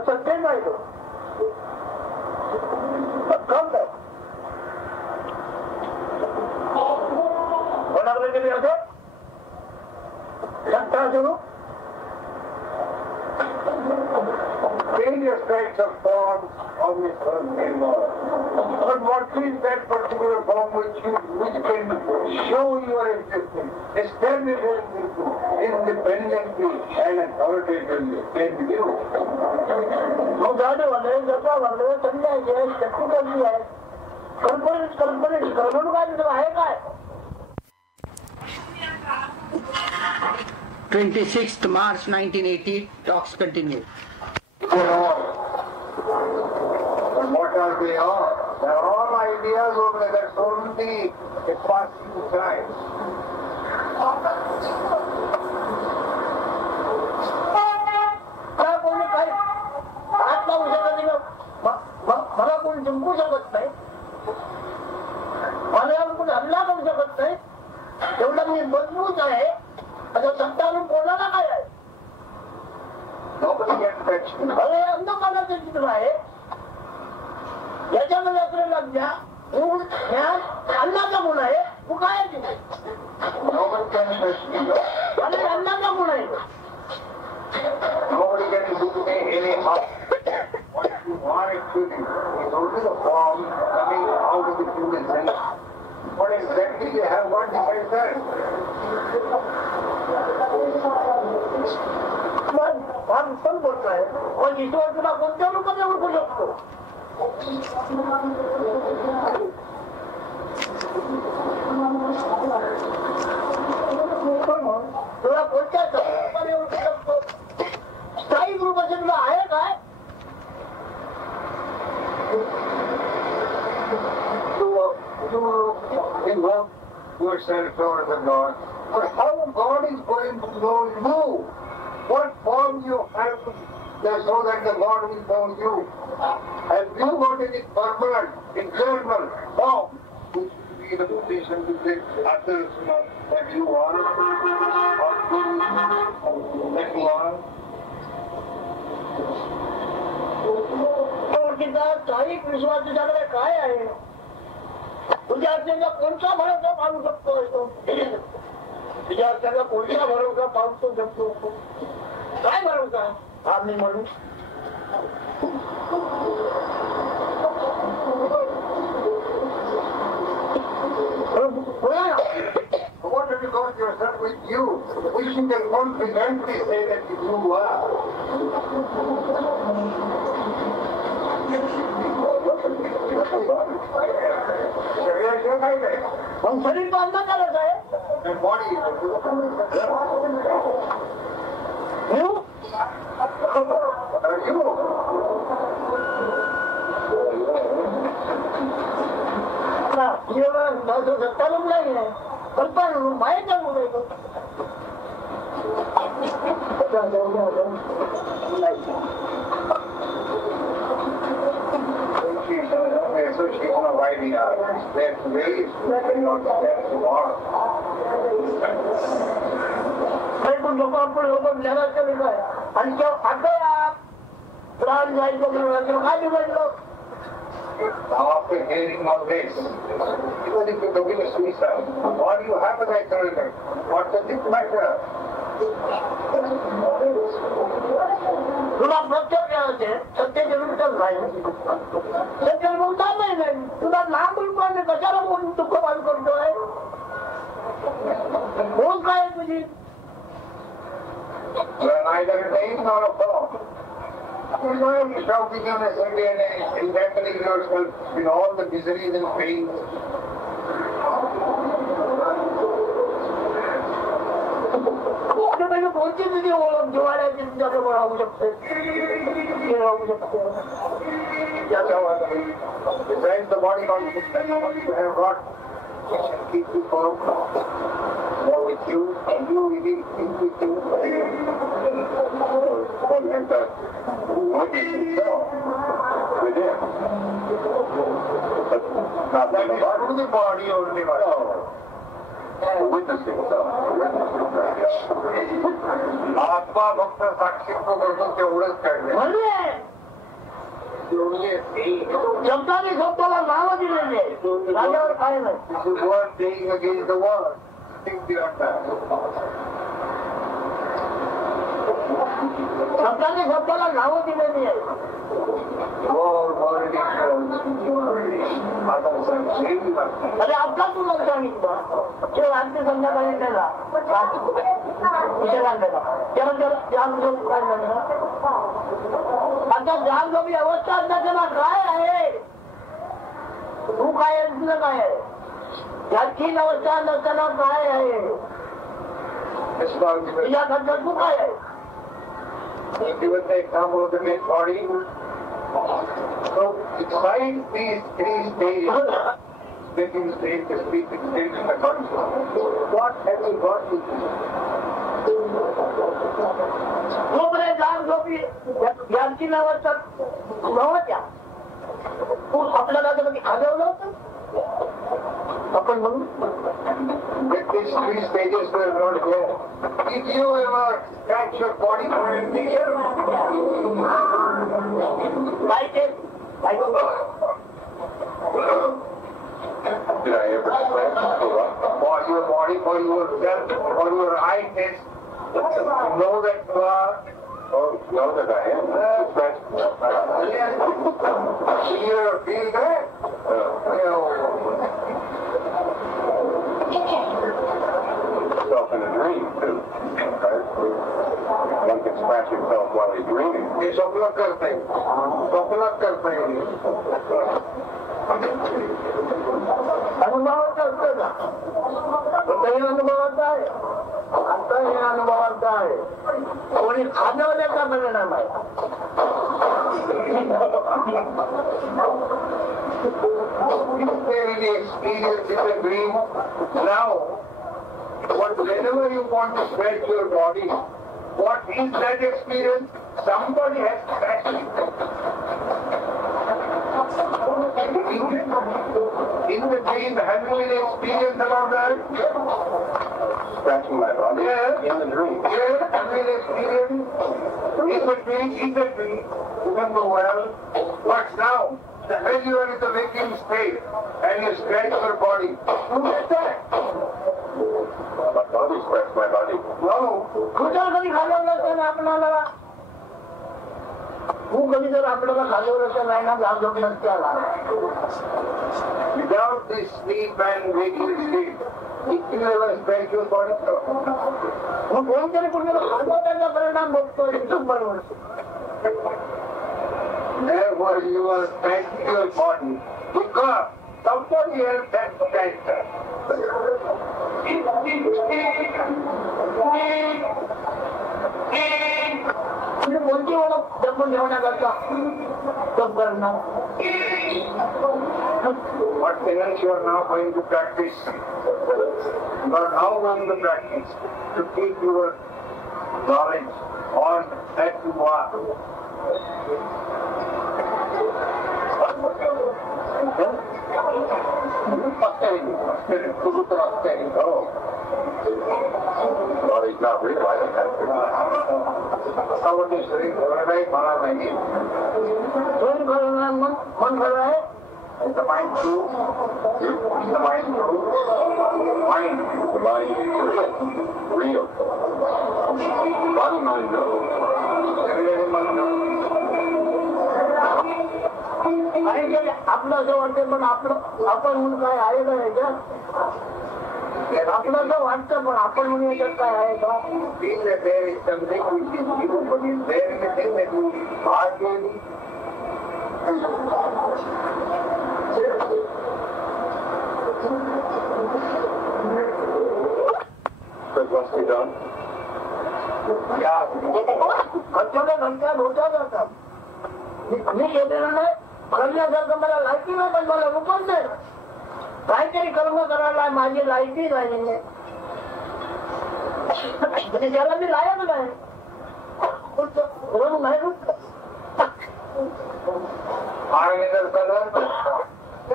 सत्य नाही तो कोणाकडे गेली असे सत्ता सुरू Various types of forms of this earth and Lord. But what is that particular form which can show your existence, establish your existence independently and authoritatively? Can you? वाले जसा वाले संध्याची आहे शक्तिकरची आहे कल्पनेची कर्मणुकाची आहे काय 26th March 1980, talks continue. What are they all? They are all ideas of that's only a passing time. मला कोणी काही हात लावू शकत नाही मला कोणी जिंकू शकत नाही मला कोणी हल्ला करू शकत नाही एवढा मी मजबूत आहे आता सत्तावरून कोणाला काय आहे अरे अंधकाराचं चित्र आहे याच्यामध्ये असलेला गुण ज्ञान अन्नाचा गुण आहे तू काय आहे आणि अन्नाचा गुण आहे Nobody can do any harm. What you want it to do is only the form coming out of the human sense. What exactly they have got besides that? फार उत्तम गोष्ट आहे पण ईश्वर तुला कोणत्या रूपाने ओळखू शकतो तुला कोणत्या रूपाने ओळखू शकतो स्थायी रूपाचे तुला आहे काय You invoke yourself towards the God, but how God is going to know you? What form you have so that the God will know you? Have you got any permanent, internal form which will be in a position to take others that you are, or that you are? काही विश्वास तुझ्याकडे काय आहे तुझ्या अर्थाचा कोणता भरोसा पाडू शकतो तुझ्या अर्थाचा कोणता भरोसा पाडू शकतो काय भरोसा आम्ही म्हणू What have you got yourself with you? Which you can confidently say that you are. मग शरीर तो अंधकारच आहे And body is सत्तारूप नाही आहे कल्पना माहिती association of ideas that raise not that tomorrow. लोक ज्ञानाच्या वेगळं आहे आणि आता प्राण जायचं काय निवडलं After hearing all this, even if you commit a suicide, what do you have as alternative? What does it matter? तुला प्रत्येक वेळाचे सत्तेचे विरुद्धच राहील सत्य बोलता नाही तुला लहान रूपाने कशाला बोलून दुःख पान करतोय बोल काय तुझी Neither name nor a form. You're not shouting on a Sunday and entangling yourself in all the miseries and pains. म्हणजे कोणती तुझी ओळख जिवाळ्याची तुझ्याजवळ राहू शकते राहू शकते Besides the body consciousness, you have got which can keep you firm, go with you, and you will be with you. And that witness itself within. But not That the is body. through the body only. Witnessing itself. आत्मा फक्त साक्षीत्व करतो तेवढंच काढले म्हणजे शब्दाने शब्दाला नावं दिलेली आहे राजावर काय नाही This is word saying against the word. Think beyond that. शब्दाने शब्दाला नावं दिलेली आहे अरे आता तुला सांगितलं ते रात्री संध्याकाळी त्याला काय म्हणलं आता जागजोगी अवस्था त्याला काय आहे तू काय आहे तुला काय आहे याची अवस्था नसताना काय आहे तुझ्या खर्चात तू काय आहे Given the example of the main body, so besides these three stages, thinking stage, the speaking stage, and the consciousness, what have you got with you? जोपर्यंत जाग झोपी यांची अवस्था नव्हत्या तू आपल्याला कधी खाजवलं होतं आपण म्हणून If these three stages were not there, did you ever catch your body from a teacher? काय ते Did I ever scratch the rock? For your body, for yourself, for your eye test, to know that you are Oh, know that I am. Scratch. feel that? Himself in a dream, too. Right? One can scratch himself while he's dreaming. ये स्वप्न करते हैं अनुभवाचं असतं का कुठेही अनुभवाचं आहे आताही अनुभवाचं आहे कोणी खाजवल्याचा परिणाम आहे the experience in the dream. Now, whenever you want to scratch your body, what is that experience? Somebody has scratched it. In the dream, have you any experience about that? Scratching my body Yes. in the dream. Yes, have you any experience? In the dream, remember well. But now, when you are in the waking state and you scratch your body, you get that. My body scratched my body. No. कुठं कधी खाजवलं तर आपल्याला तू कधी जर आपल्याला खाजवलं तर नाही ना जाग झोप नसत्याला Without this sleep and waking state, it will never scratch your body. मग कोणतरी कुठला खाजवल्याचा परिणाम बघतोय बरोबर Therefore, you are scratching your body because somebody else has scratched it. म्हणजे कोणती ओळख जपून ठेवण्याकरता जप करणं What penance you are now going to practice? You are now going to practice to keep your knowledge on that you are. Body's not realizing that. Somebody is saying, "Mara nahi." दोन करणं मन खरं आहे Is the mind true? Is the mind true? Mind. The mind is real. Body mind knows. आणि जे आपलं असं वाटतं पण आपलं आपण म्हणून काय आहे का याच्यात आपलं असं वाटतं पण आपण म्हणून याच्यात काय आहे का Feel that there is something which is you, but is there anything that you are doing? That must be done. कच्च्या घंट्या मोठ्या जातात. मी केलेलं नाही करण्यासारखं मला लायकी नाही, पण मला रुपण दे. काहीतरी कर्म करायला माझी लायकी नाही, म्हणजे त्याला मी लायक नाही. I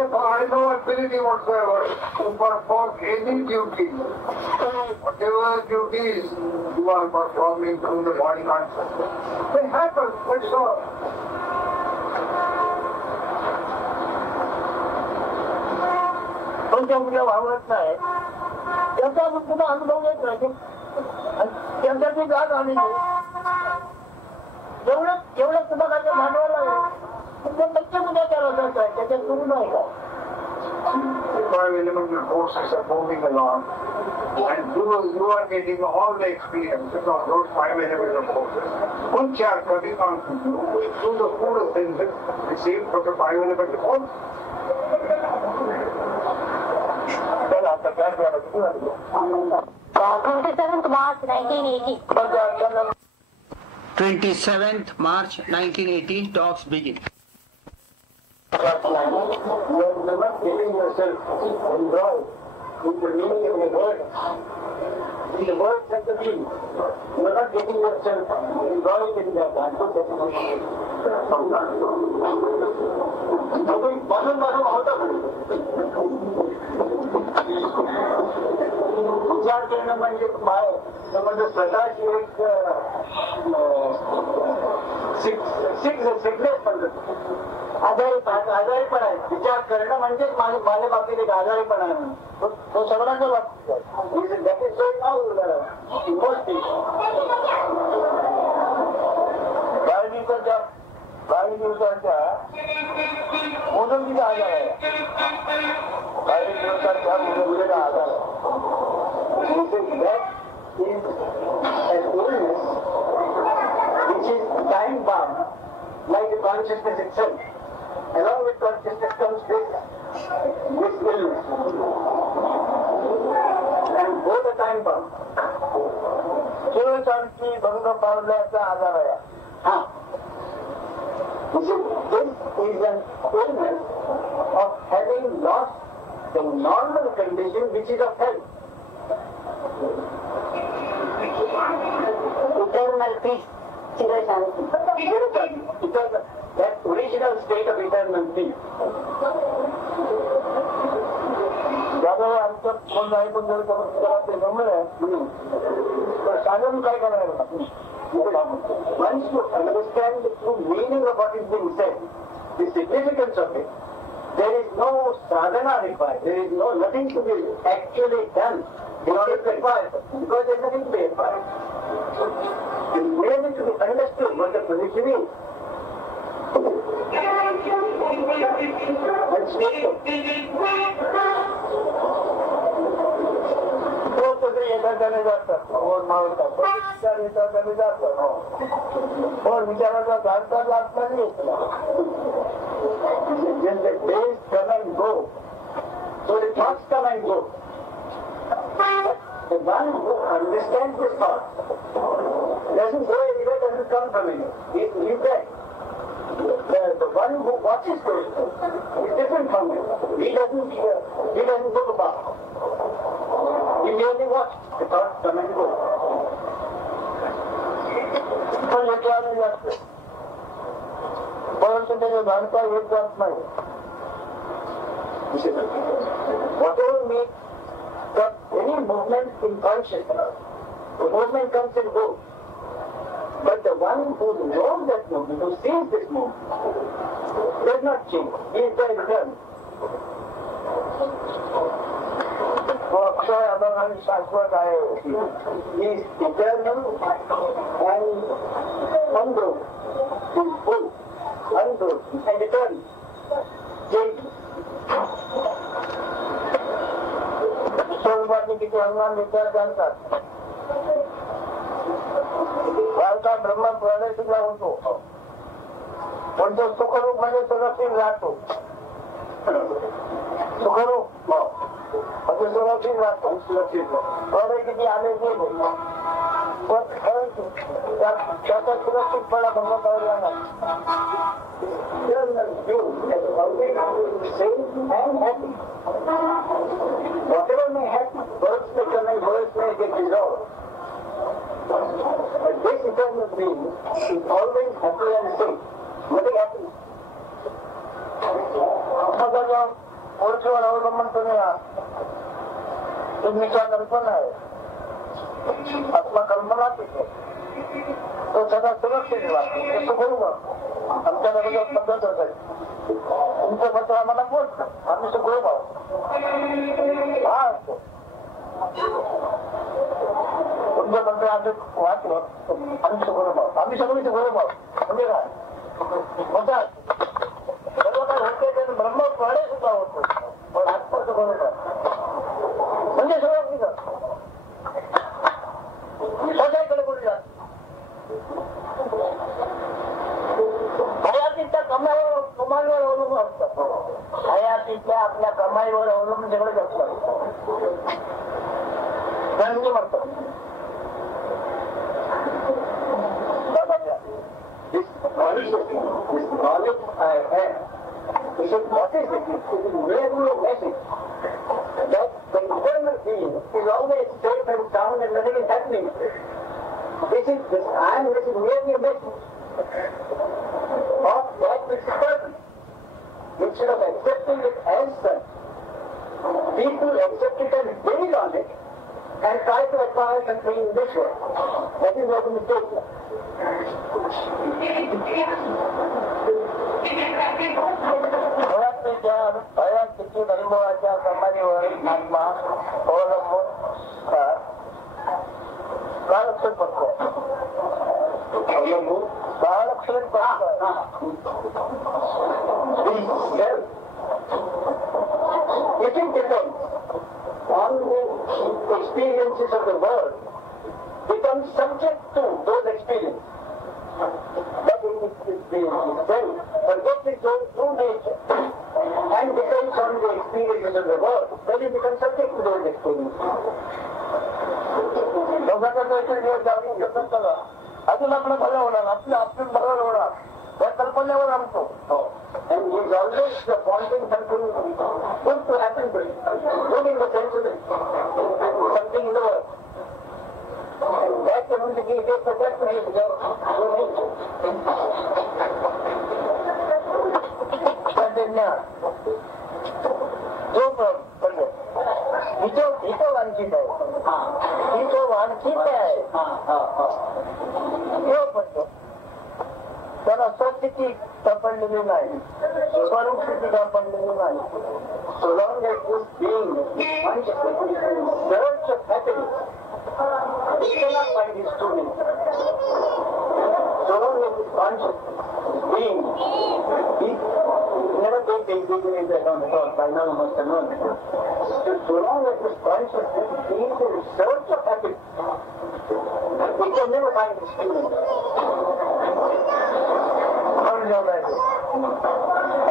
no ability whatsoever to perform any duty. Whatever duties you are performing through the body consciousness, they happen, that's all. पण त्या मुलं वावरत नाही, त्याचा सुद्धा अनुभव येत नाही. त्यांच्याची जाग आली एवढं सुद्धा काय भांडवल नक्की उद्या त्याला जात आहे, त्याच्यात सुरू नाही का. 5 elemental forces are moving along, and you are getting all the experiences of those 5 elemental forces, which are coming on to you through the food of senses received from the 5 elemental forces. 27th March 1980. 27th March 1980, talks begin. You are not getting yourself involved with the meaning of the word. In the word and the meaning. You are not getting yourself involved in that. विचार करणं म्हणजे काय, म्हणजे स्वतःची एक sickness म्हणतात, आजारीपण आहे. विचार करणं म्हणजे माझ्या बाबतीत एक आजारीपण आहे. तो सगळ्यांच्या बाबतीत काही दिवसांच्या मोदगीचा आजार आहे. काही दिवसांच्या मोदगीचा आजार आहे. Which is time bound, like the consciousness itself. Along with consciousness comes this illness, and both are time bound. चोवीसांची भंग पावल्याचा आजार आहे. हा, this is an illness of having lost the normal condition which is of health. Eternal peace. Because that original state of eternal peace. दादा आमचं कोण नाही, पण जर ते जमलं तर साधन काय करायला. Once you understand the true meaning of what is being said, the significance of it, there is no sadhana required. There is nothing to be actually done in order to acquire, because there is nothing to be acquired. It is merely to be understood what the position is. And एखाद्याने जातात मावळतात, एखाद्याने जातात, विचाराचा जाणता लागता नाही. When the days come and go, so the thoughts come and go. The one who understands this thought doesn't go anywhere, doesn't come from anywhere. He back. The one who watches those things is different from him. He doesn't look about. He merely watches the thoughts come and go. पण विचारले जाते, परंतु त्याच्या जाणता येत जात नाही. Whatever makes any movement in consciousness, the movement comes and goes. But the one who knows that movement, who sees this movement, does not change. He is there eternal. Akshay abhang आणि शाश्वत आहे. He is eternal and unbroken. He is full, unbroken and eternal. Change. स्वरूपाचे किती हंगाम विचार करतात. भारतात ब्रह्म प्रदेशला होतो, पण तो सुखरूप मध्ये सुरक्षित राहतो. सुखरूप म्हणजे सुरक्षित वाटतो थोडे किती आले गेले पण त्याचा सुरक्षितपणा भंग कळला नाही. Whatever may happen, birds may come and birds may get dissolved. But this eternal being is always happy and safe. Nothing happens. आत्माच्या ओळखीवर अवलंबन तुम्ही तुम्हीच्या कल्पना आहे. आत्मा कल्पना तो सगळा सुरक्षित वाटतो. ते सुखरूप आमच्याकडे पद्धत होत आहे. तुमचं पत्र आम्हाला बोलत आम्ही सुखरूप आहोत हा असतो. तुमचं पत्र आम्ही वाचलं आम्ही सुखरूप आहोत. आम्ही सगळी सुखरूप आहोत म्हणजे काय म्हणतात सर्व काय होते ते ब्रह्म प्राणे सुद्धा होतो पण आत्मा सुखरूप आहे म्हणजे सुरक्षित सगळ्याकडे बोलली जात हयातीच्या कमाईवर अवलंबून असतात. हयातीच्या आपल्या कमाईवर अवलंबून सगळेच असतात. गांधी म्हणतात This knowledge I have, this is what is it? It is merely a message that the eternal being is always safe and sound and nothing is happening. This is merely a message of that which is certain. Instead of accepting it as such, people accept it and build on it and try to acquire something in this world. That is what the mistake is. हयातीची अनुभवाच्या कमाईवर आत्मा अवलंबून काळक्षण करतो. काळक्षण If it depends on the experiences of the world, becomes subject to those experiences. But if it forgets its own true nature and depends on the experiences of the world, then it becomes subject to those experiences. अजून आपलं भलं होणार आपलं आपण भलं होणार त्या कल्पनेवर आमतो. And he is always wanting something good to happen to him. Good in the sense of something in the world. And that community is protected his nature. जो इथं वांछित आहे ही तो वांछित आहे त्याला स्वस्थिती सापडलेली नाही स्वरूप स्थिती सापडलेली नाही. So long as this being search of happiness, he cannot find his true nature. So long as this conscious being, he never take the individual account at all. By now you must have known. So long as this conscious being is in search of happiness, he can never find his true nature.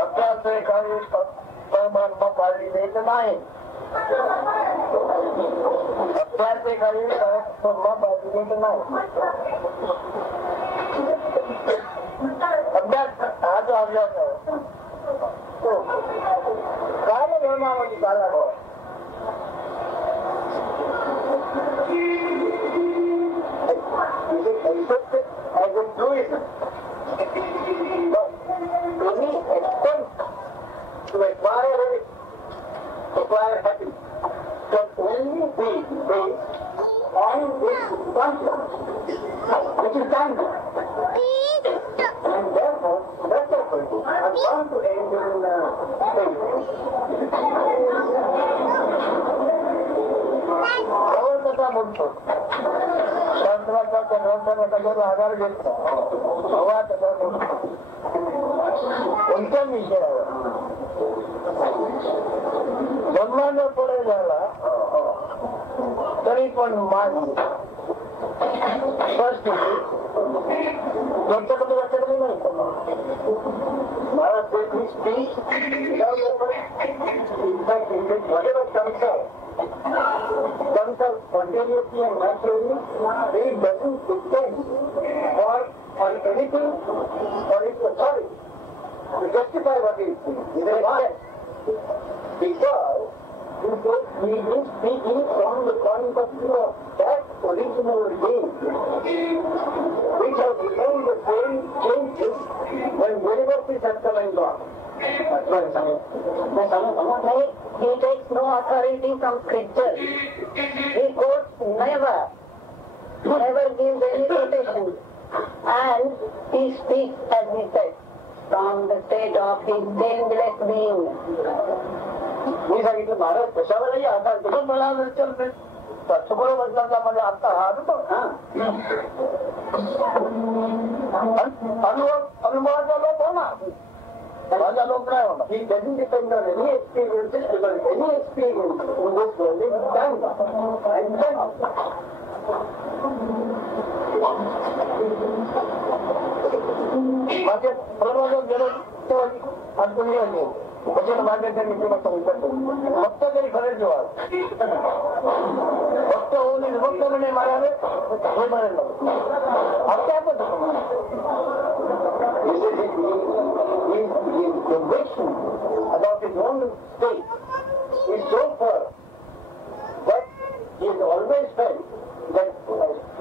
अभ्यास काही परमात्मा पाळली देत नाही. अभ्यास काही परमात्मा पाळली देत नाही. अभ्यास हा जो अभ्यास आहे तो कार्यधर्मामध्ये झाला हो. Is it accepted as a truism? Any attempt to acquire happiness can only be based on this consciousness, which is tangible. And therefore, that effort has gone to end in कसा म्हणतो शास्त्राचा ग्रंथाने त्याच्यावर आधार घेतला हवा त्याचा कोणत्या विषयावर ब्रह्मांड पुढे झाला तरी पण मान स्पष्ट यांच्याकडे याच्याकडे नाही Maharaj said he speaks without effort. In fact, whatever comes out spontaneously and naturally, he doesn't depend on anything or its authority to justify what he is saying. He says, why? Because he is speaking from the point of view of that original being, which has remained the same, changes when universes have come and gone. That's what I'm saying. He takes no authority from scripture. He quotes never gives any quotation. And he speaks, as he said, from the state of his endless being. मी सांगितलं महाराज कशावरही आधार देतो मला सगळं बदलाचा म्हणजे आता हा अनुभवाचा लोक हो ना माझा लोक नाही होणार He doesn't depend on any experiences because any experience in this world is done and done. माझे प्रबोधक गेलो त्याच्या माझ्याकडे फक्त तरी खरंच जेव्हा फक्त होऊन फक्त म्हणे मारावे हे म्हणेल आता His conviction about his own state is so firm that he has always felt that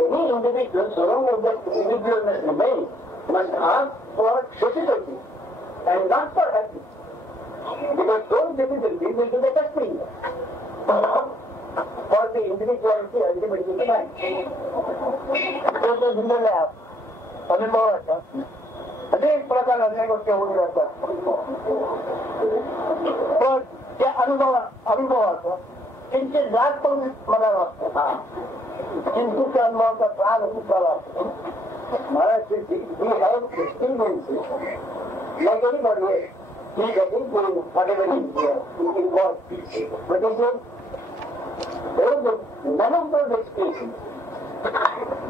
any individual, so long as that individualness remains, must ask for difficulty and not for happiness. Because those difficulties will be the testing for the individuality ultimately to find. अनुभवाचा अनेक प्रकार अनेक गोष्टी होऊन जातात पण त्या अनुभवाचं त्यांचे जात पण मला वाटतं चिंतूच्या अनुभवाचा त्रास मला वाटतो Maharaj says we have experiences like anybody else. He doesn't do whatever he involves. But he says none of those experiences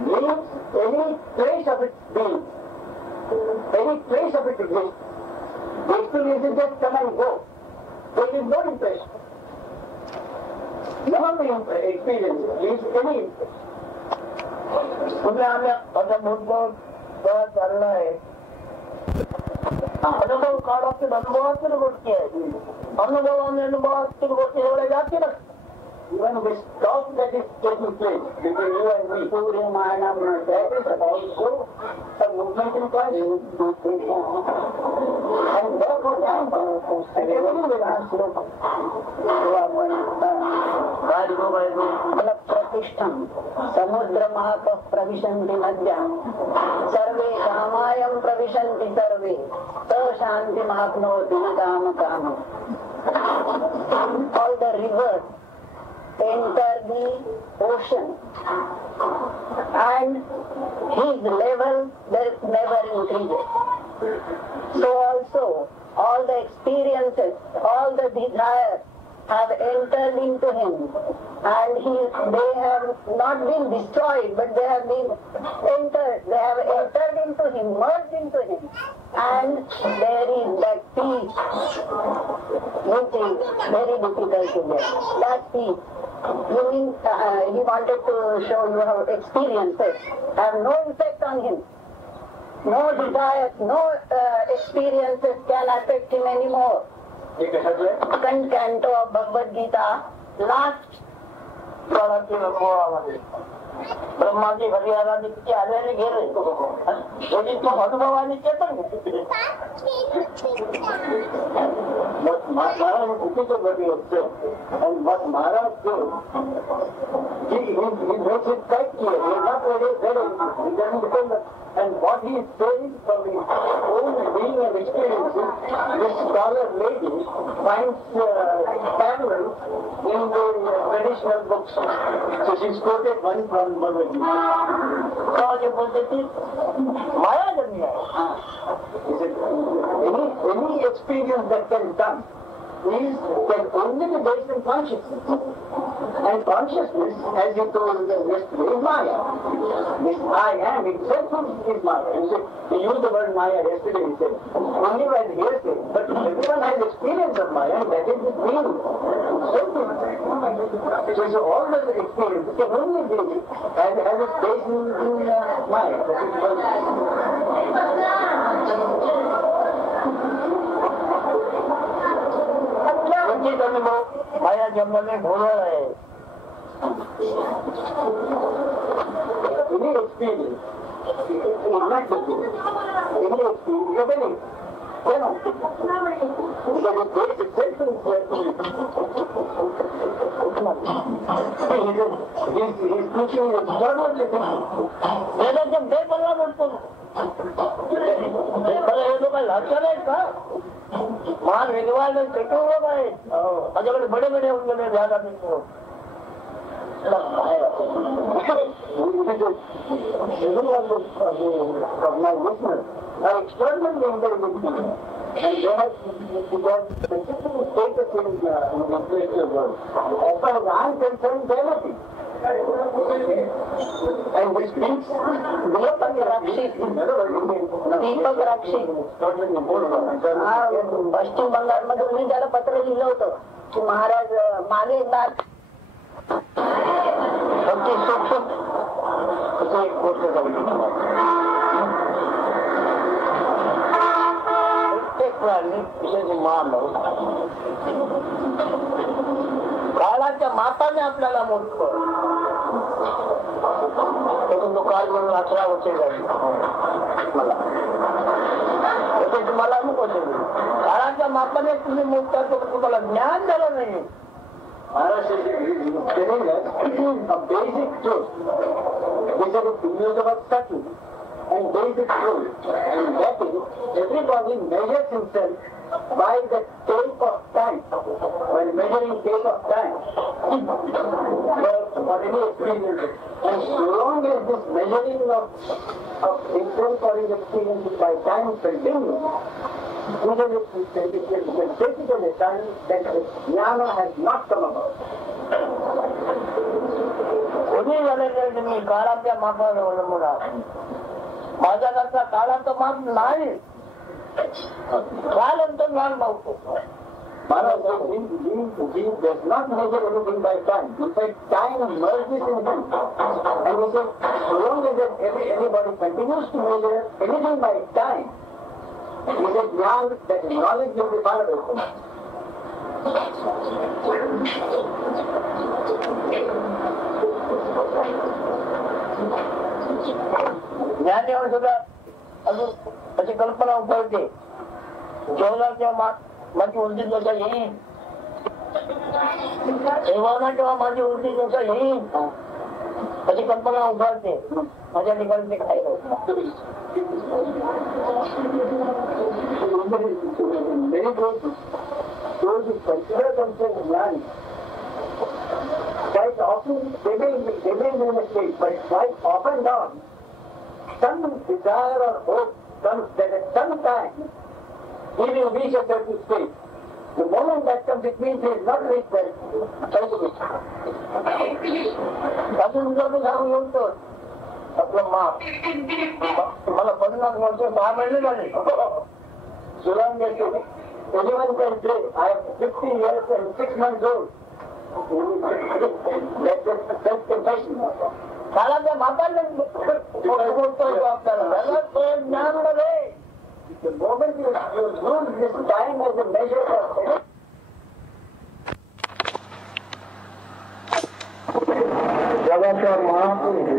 leaves any trace of its being, any trace of its existence. The experiences just come and go. There is no impression. None of the experiences leaves any impression. म्हणजे आम्ही आता अनुभव चालला आहे अनुभव काळातील अनुभवातील गोष्टी आहेत अनुभवाने अनुभवातील गोष्टी एवढ्या जातील Even this talk that is taking place between you and me, that is also a movement in consciousness. And therefore, प्रतिष्ठम समुद्र महाप प्रविशन्ति नद्या सर्वे कामायं प्रविशन्ति सर्वे स शांति महाप्नोति न काम काम. All the rivers enter the ocean and his level never increases. So also all the experiences, all the desires have entered into him and they have not been destroyed but they have entered into him, merged into him, and there is that peace which is very difficult to get. That peace, meaning he wanted to show you how experiences have no effect on him. No desires, no experiences can affect him anymore. Second canto of Bhagavad Gita, last काळातील अनुभवामध्ये ब्रह्माची हरिहरा नित्य आल्याने गेले म्हणजे तो अनुभवाने चेतन But Maharaj repeated what he had said. And what Maharaj said, he makes it quite clear. He has not read anything. He doesn't depend on. And what he is saying from his own being and experiences, this scholar lady finds parallels in the traditional books. So she's quoted one from Bhagavad Gita. सहज पद्धती मायाजन्य आहे He said, any experience that can come can only be based on consciousness. And consciousness, as you told yesterday, is Maya. This I am itself is Maya. You used the word Maya yesterday, you said. Only by the hearsay. But everyone has experience of Maya, and that is the dream. So all the experience can only be as a space in Maya. That is one. माया जन्म में घोड़ा है any experience is not the truth. Any experience is a belief. Because it takes itself in he's teaching externally. Whether जब दे पल्ला बोलते पल्ला ये तो का लक्षण है का मान विद्वान में चटो हो गए अजगर बड़े बड़े उनके ज्यादा नहीं हो my listeners are extraordinarily intelligent and they have specific status in the intellectual world. As far as I am concerned, they have it. And which means Deepak Rakshi. पश्चिम बंगाल मध्ये मी त्याला पत्र लिहिलं होतं की महाराज मागे एकदा प्रत्येक प्राणी विषयाची मान काळाच्या मापाने आपल्याला मोठं तो काळ म्हणून 18 वर्षे झाली मला तुम्हाला अनुभव काळाच्या मापाने तुम्ही मोठा तर तुम्हाला ज्ञान झालं नाही Maharaj basic truth and basic truth and that is everybody measures himself by the tape of time. When measuring tape of time for any experience, and so long as this measuring of himself or his experiences by time continues, even if it can take it as a sign that jnana has not come about. कोणी झालेलं तुम्ही काळाच्या मापावर अवलंबून आहात माझ्याकरता काळाचं माप नाही काल अंतर्ज्ञान मावतो Maharaj does not measure anything by time. In fact, time merges in him. And he said, so long as anybody continues to measure anything by time, he said, that knowledge will be far away from him. ज्ञान येऊन सुद्धा अजून अशी कल्पना उभरते जेवणार जेव्हा माझी उलटी दशा येईल तेव्हा जेव्हा माझी उलटी दशा येईल अशी कल्पना उभारते माझ्या ठिकाणी ते काय ज्ञान quite often they may be in a state, but quite often down, some desire or hope comes that at some time he will reach a certain state. The moment that comes, it means he is not reached that state. अजून जर सांगू म्हणतो आपलं माप मला 50 वर्ष 6 महिने झाले सुरांग anyone can say I am 50 years and 6 months old. काळाच्या मापाने बोलतोय तो आपल्याला ज्ञान मध्ये the moment you lose this time as a measure of जगाच्या महापुरुष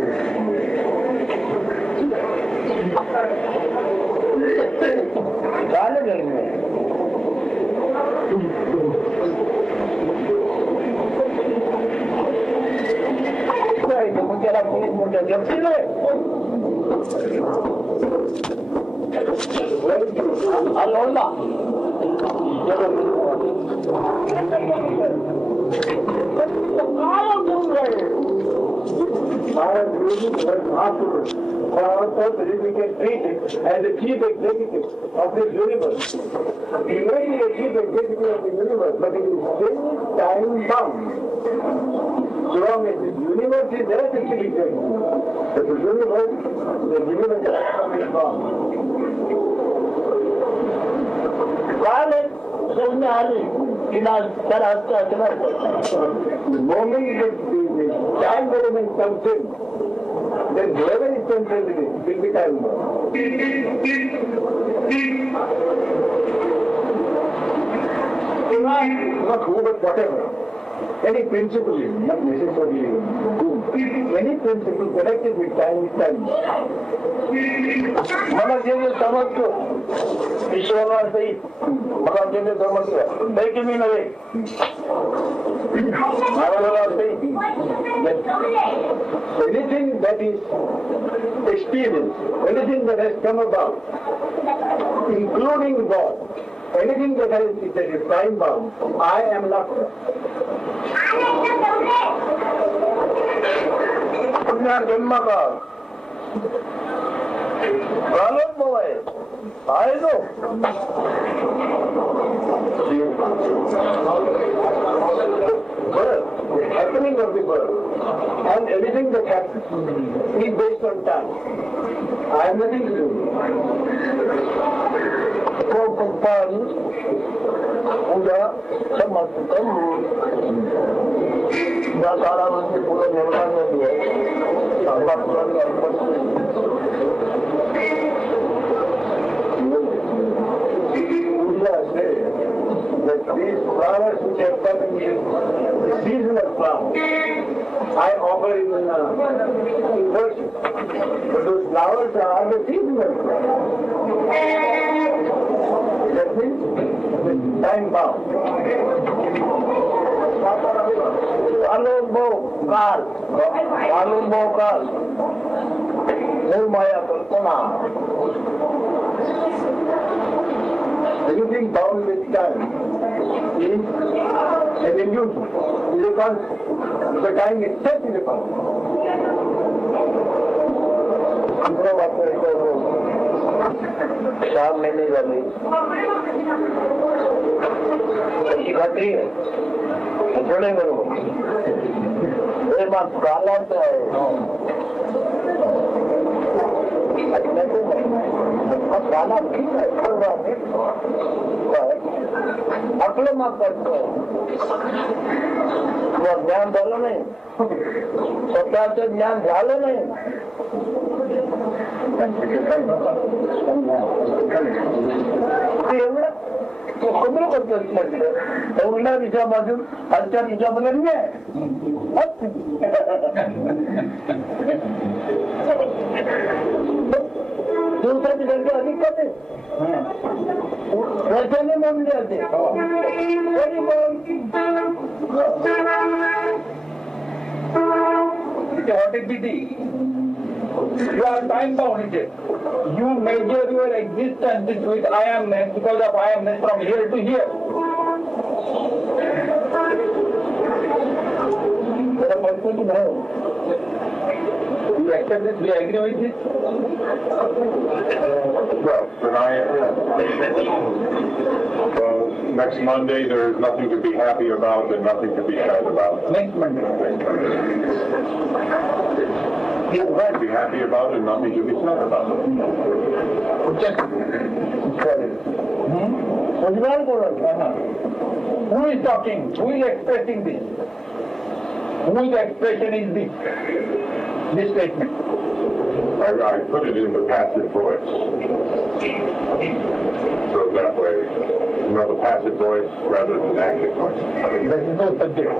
चालेल त्याला पोलीस मोठ्या जप्तीला लोणला for our purposes, we can treat it as the chief executive of this universe. He may be the chief executive of the universe, but it is still time-bound. So long as this universe is there, the chief executive. But the universe is bound. The moment the time element comes in, then whoever is concerned with it will be time bound. Not who, but whatever. Any principle is not necessarily good. Any principle connected with time is time. मला जे समजतो ईश्वराला सहित मला जे समजतो ते की मी नव्हे Anything that is experience, anything that has come about, including God, anything that is time bound, I am not. पुण्या जन्मकाळ प्रारंभ आहे तो Birth, the happening of the birth, and everything that happens is based on time. I have nothing to do with it. उद्या समजतं या काळामध्ये पुढे निर्माण that these flowers which have come in the seasonal flowers, I offer in worship. But those flowers are the seasonal flowers. That means time bound. अनुभव काल निर्माया कल्पना Anything bound with time is an illusion, is a concept. The time itself is a concept. शाम महीने वाली अशी खात्री आहे थोडे बरोबर हे मग कालांत आहे काला ठीक आहे आपलं मग करतो ज्ञान झालं नाही स्वतःचं ज्ञान झालं नाही एवढं खबरं करतो म्हटलं एवढ्या विषयापासून आजच्या विषयामध्ये नाही दिवसाची संख्या अधिक करते वर्षाने मोजली जाते What is it? You are time bound. You measure your existence with I amness because of I amness from here to here. You accept this? Do you agree with this? Well, then next Monday there is nothing to be happy about and nothing to be sad about. Next Monday. Be happy about it and nothing to be sad about. Who is talking? Who is expressing this? Whose expression is this statement? I put it in the passive voice. So that way, the passive voice rather than active voice. There is no subject.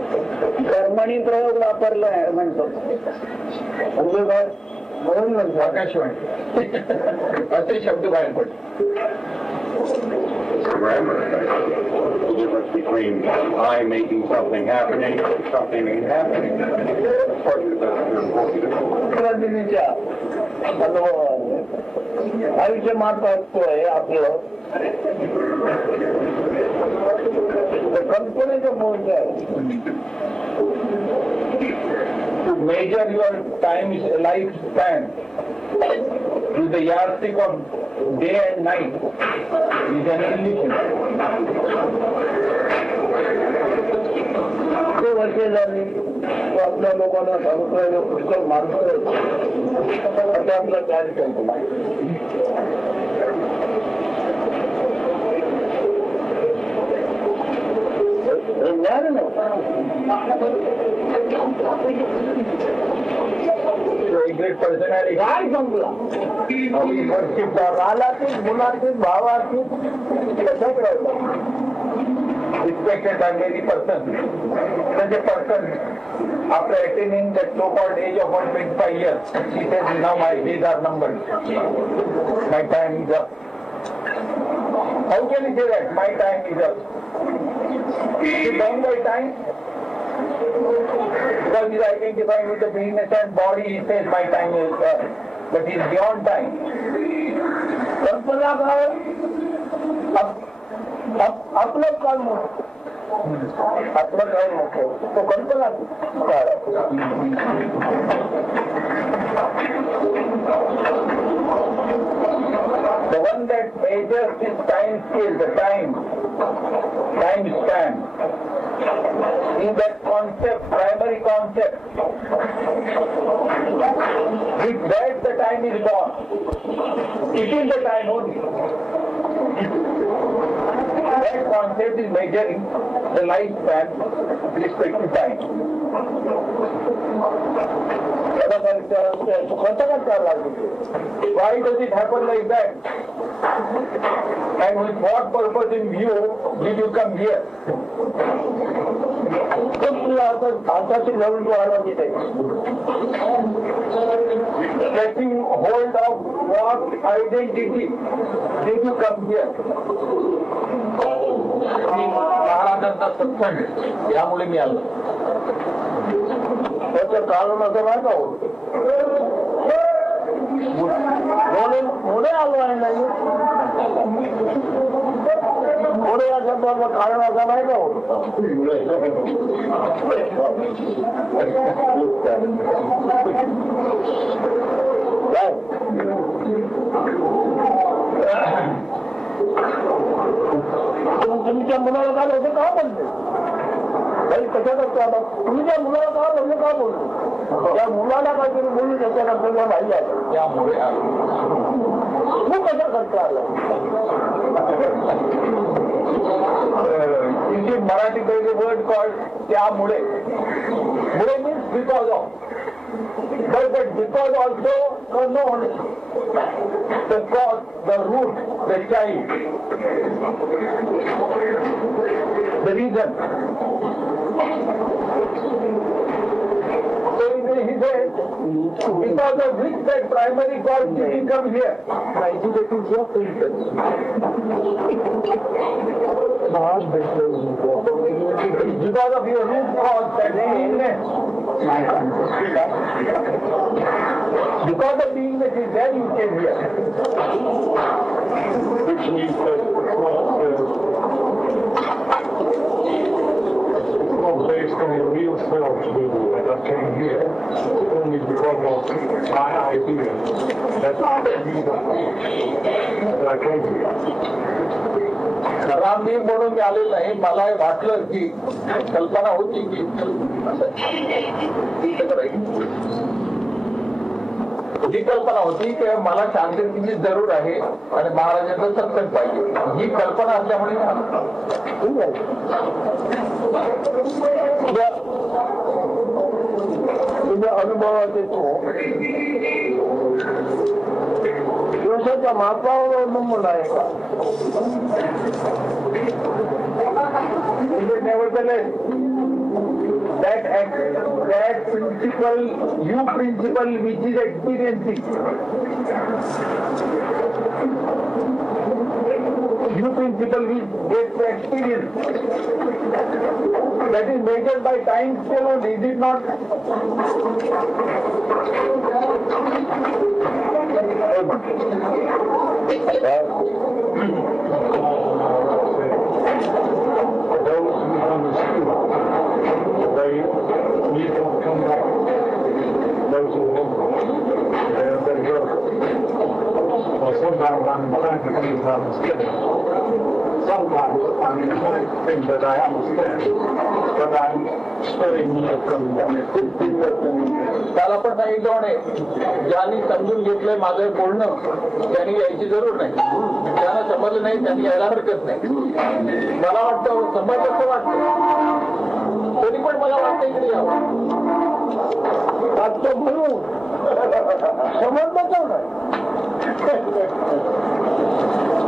कर्मणी प्रयोग वापरला आहे म्हणतो आकाशवाणी असे शब्द बाहेर पडले. Grammar. The difference between I making something happening and something ain't happening. Of course, that's important. अनुभव आयुष्य महत्वाचं आहे आपलं. कल्पनेचं मूळ आहे. To measure your time lifespan with the yardstick of day and night is an illusion. ते वर्षे झाली आपल्या लोकांना सांगितलेलं पुष्कळ माणसं आता आपला तयार करतो. ज्ञान Great personality. काय संपला रालातीत मुलातीत भावातीत कशा करायला Respected by many persons. Such a person, after attaining that so-called age of 125 years, he says, now my days are numbered. My time is up. How can he say that? My time is up. Is he bound by time? Because he is identified with the beingness and body, he says my time is up. But he is beyond time. कल्पना काय आपलं काळ मोठं आपलं काळ मोठं तो कल्पना काळ. The one that measures his time scale, the time span, in that concept, primary concept, with that the time is gone. It is the time only. That concept is measuring the lifespan with respect to time. Why does it happen like that? And with what purpose in view did you come here? Taking hold of what identity did you come here? महाराजांचा सत्संग यामुळे मी आलो. त्याचं कारण असं नाही का होत पुढे आलो आहे नाही पुढे या शब्दाचं कारण असं नाही का होत. तुमच्या मुलाला काय होतं का बोलते काही कशा करतो आता तुमच्या मुलाला काय होतं का बोलतो त्या मुलाला काहीतरी बोलू त्याच्यानंतर माहिती आहे त्यामुळे तू कशा करतो आला मराठी पहिले वर्ड कॉल्ड त्यामुळे मुळे means because of but because also known the cause, the root, the child, the reason. So he said, because of which that primary cause did come here. Because of your root cause, that beingness. Because the beingness is there, you came here. Which means that based on the real self that came here, only because of my idea that I came here. खरा मी म्हणून आले नाही मला वाटलं की कल्पना होती की ही कल्पना होती की मला शांततेची जरूर आहे आणि महाराजांचं सत्संग पाहिजे ही कल्पना असल्यामुळे तुझ्या अनुभवाचे तो दिवसाच्या महत्वावर अवलंबून आहे का nevertheless that principle, you principle which is experiencing, you principle which gets the experience, that is measured by time scale only, is it not? They need to come back. Those who they're good. Well, sometimes I'm trying to think that I'm scared. Sometimes I'm trying to think that I am scared. But I'm studying to come back. त्याला पण सांगितलं म्हणे ज्यांनी समजून घेतलंय माझं बोलणं त्यांनी यायची जरूर नाही, ज्यांना समजलं नाही त्यांनी यायला हरकत नाही. मला वाटतं समजलं असं वाटतं, तरी पण मला वाटतं इकडे यावं. वाटतं म्हणून समजलं तेवढं.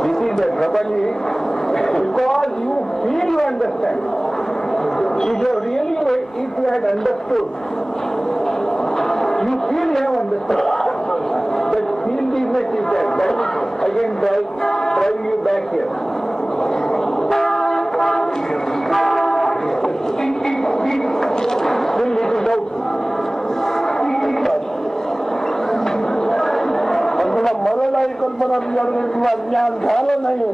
This is the trouble is because you feel you understand. If you really, if you had understood, you feel you have understood. But feelness is there. That again drive you back here. Still it is out. मला कल्पना किंवा ज्ञान झालं नाही.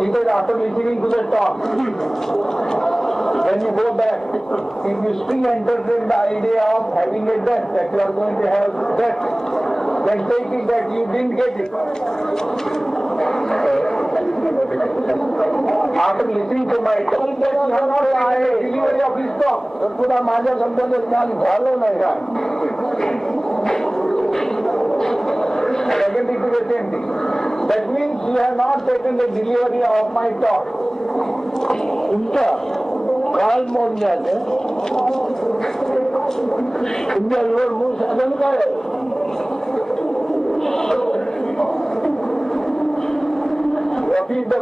It is after listening to the talk, when you go back, if you still entertain the idea of having a death, that you are going to have death, then take it that you didn't get it. After listening to my talk, that you have not had a delivery of his talk. तर तुला माझ्या शब्दाचं ज्ञान झालं नाही का? Second, it is the same thing. That means you have not taken the delivery of my talk. तुमच्या काल मोजण्याचं तुमच्याजवळ मूळ साधन काय आहे? What is the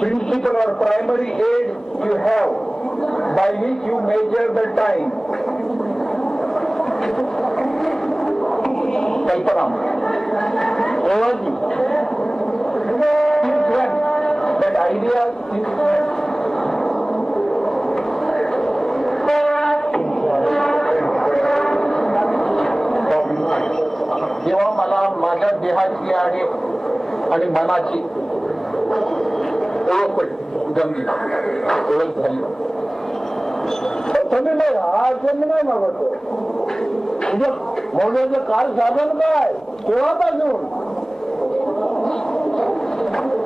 principle or primary aid you have by which you measure the time? Kalpana. Since when? That idea since when? जेव्हा मला माझ्या देहाची आणि मनाची ओळख जमली, ओळख झाली. तुम्ही नाही हा तुम्ही नाही मागवतो. तुझं मोजण्याचं काळ साधन काय? केव्हापासून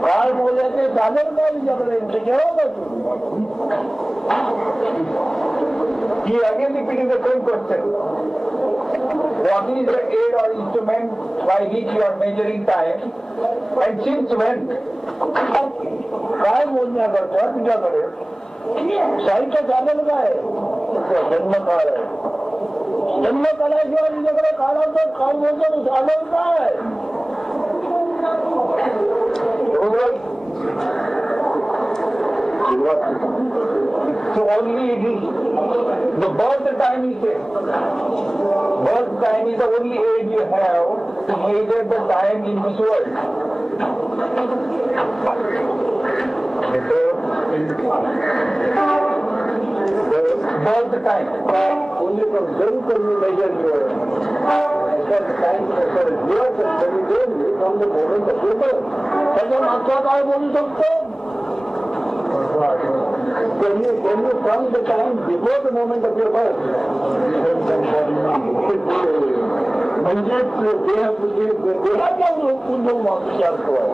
काळ मोजण्याचे साधन काय तुझ्याकडे? केव्हापासून? He again repeating the same question. What is the aid or instrument by which you are measuring time, and since when? काय मोजण्याकरता तुझ्याकडे साहित्य साधन काय? जन्मकाळ आहे. जन्मकाळाशिवाय तुझ्याकडे काळाचं काळ मोजण्याचं साधन काय? So only it is the birth time is there. Birth time is the only aid you have to measure the time in this world. Birth time. Only from them can you measure your time from the moment of your birth. त्याच्या मागचा काळ बोलू शकतो. Can you count the time before the moment of your birth? म्हणजे देहाच्या विचारतो आहे.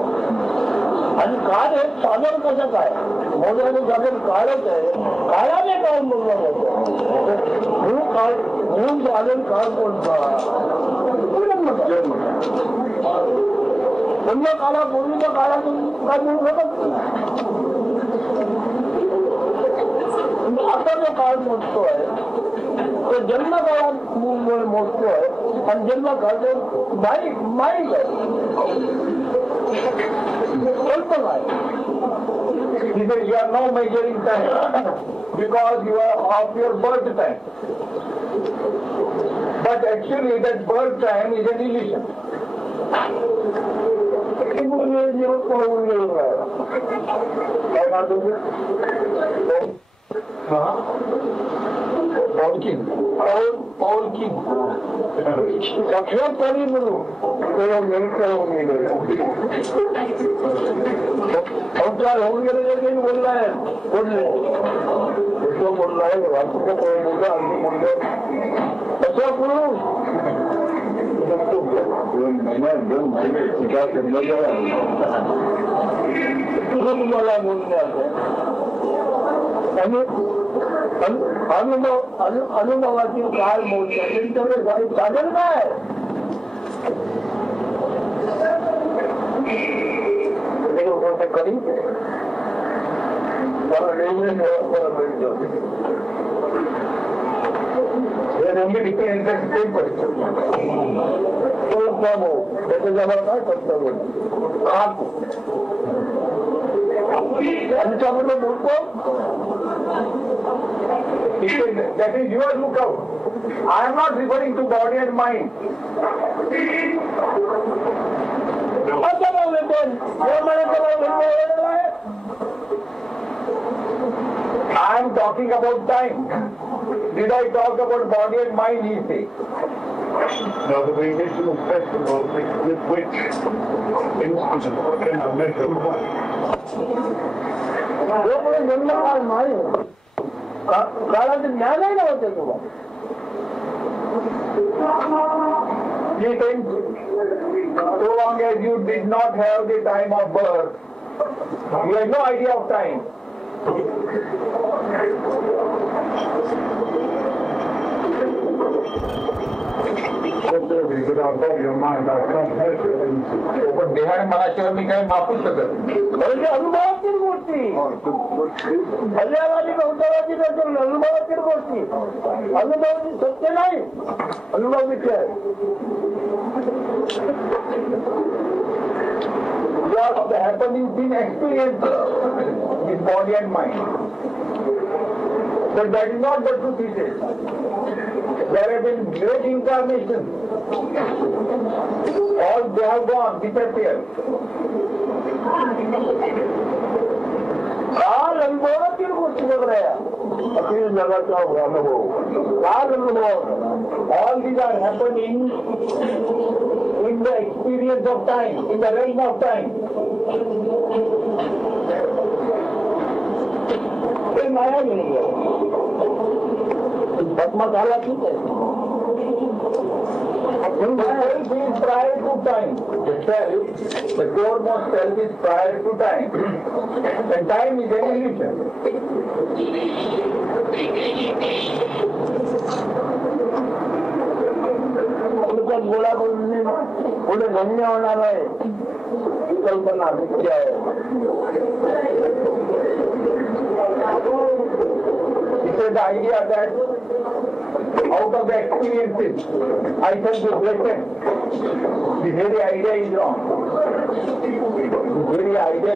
आणि काळ हे साधन कसं काय? मोजण्याचं साधन काळच आहे. काळाने काळ मोजला जातो. म्हणून साधन काळ कोणता? जन्म काळापूर्वी तर काळातून काय मिळू शकत नाही. आता जो काळ मोजतोय तो जन्मकाळात मोजतोय आणि जन्मकाळ माहीत आहे, कल्पना आहे. He said you are now measuring time because you are of your birth time. But actually that birth time is an illusion. काय Paul King. Paul King. Sakshat Pari Mulu. संस्कार होऊन गेले काही बोललाय बोलले तो बोललाय वाचून कोण मुलगा अगदी मुलगा असं पुरुष 2 महिने विकास तुम्हाला बोलण्याचं आणि अनुभवातील काय बोलतात त्यांच्याकडे साधन काय कधी नेमके डिपेंड पडतं त्याच्या जवळ काय करतो त्यांच्याबरोबर बोलतो that is your lookout. I am not referring to body and mind. I am talking about time. Did I talk about body and mind, he says? No, the initial festival with which instances in the mental जन्मकाळ नाही काळाचं ज्ञानही नव्हतं तुम्हाला He thinks, so long as you did not have the time of birth, you have no idea of time. पण देहाने मनाशिवाय मी काही मापूच शकत म्हणजे अनुभवातील गोष्टी हल्ल्यावादी गौतवादी अनुभवातील गोष्टी अनुभवाची सत्य नाही अनुभव विषय आहे What happened in experience with body and mind. But that is not the truth, he says. There have been great incarnations. All they have gone, disappeared. काल अनुभवातील गोष्टी वगैरे अखिल जगाचा अनुभव काल अनुभव All these are happening in the experience of time, in the realm of time. ते माया घेऊन गेलो पद्मा झाला ठीक आहे The self is prior to time. The self, the foremost self is prior to time. And time is an illusion. गोळा करून पुढे धन्य होणार आहे ही कल्पना मुख्य आहे It is the idea that out of the experiences, I shall be blessed. The very idea is wrong. The very idea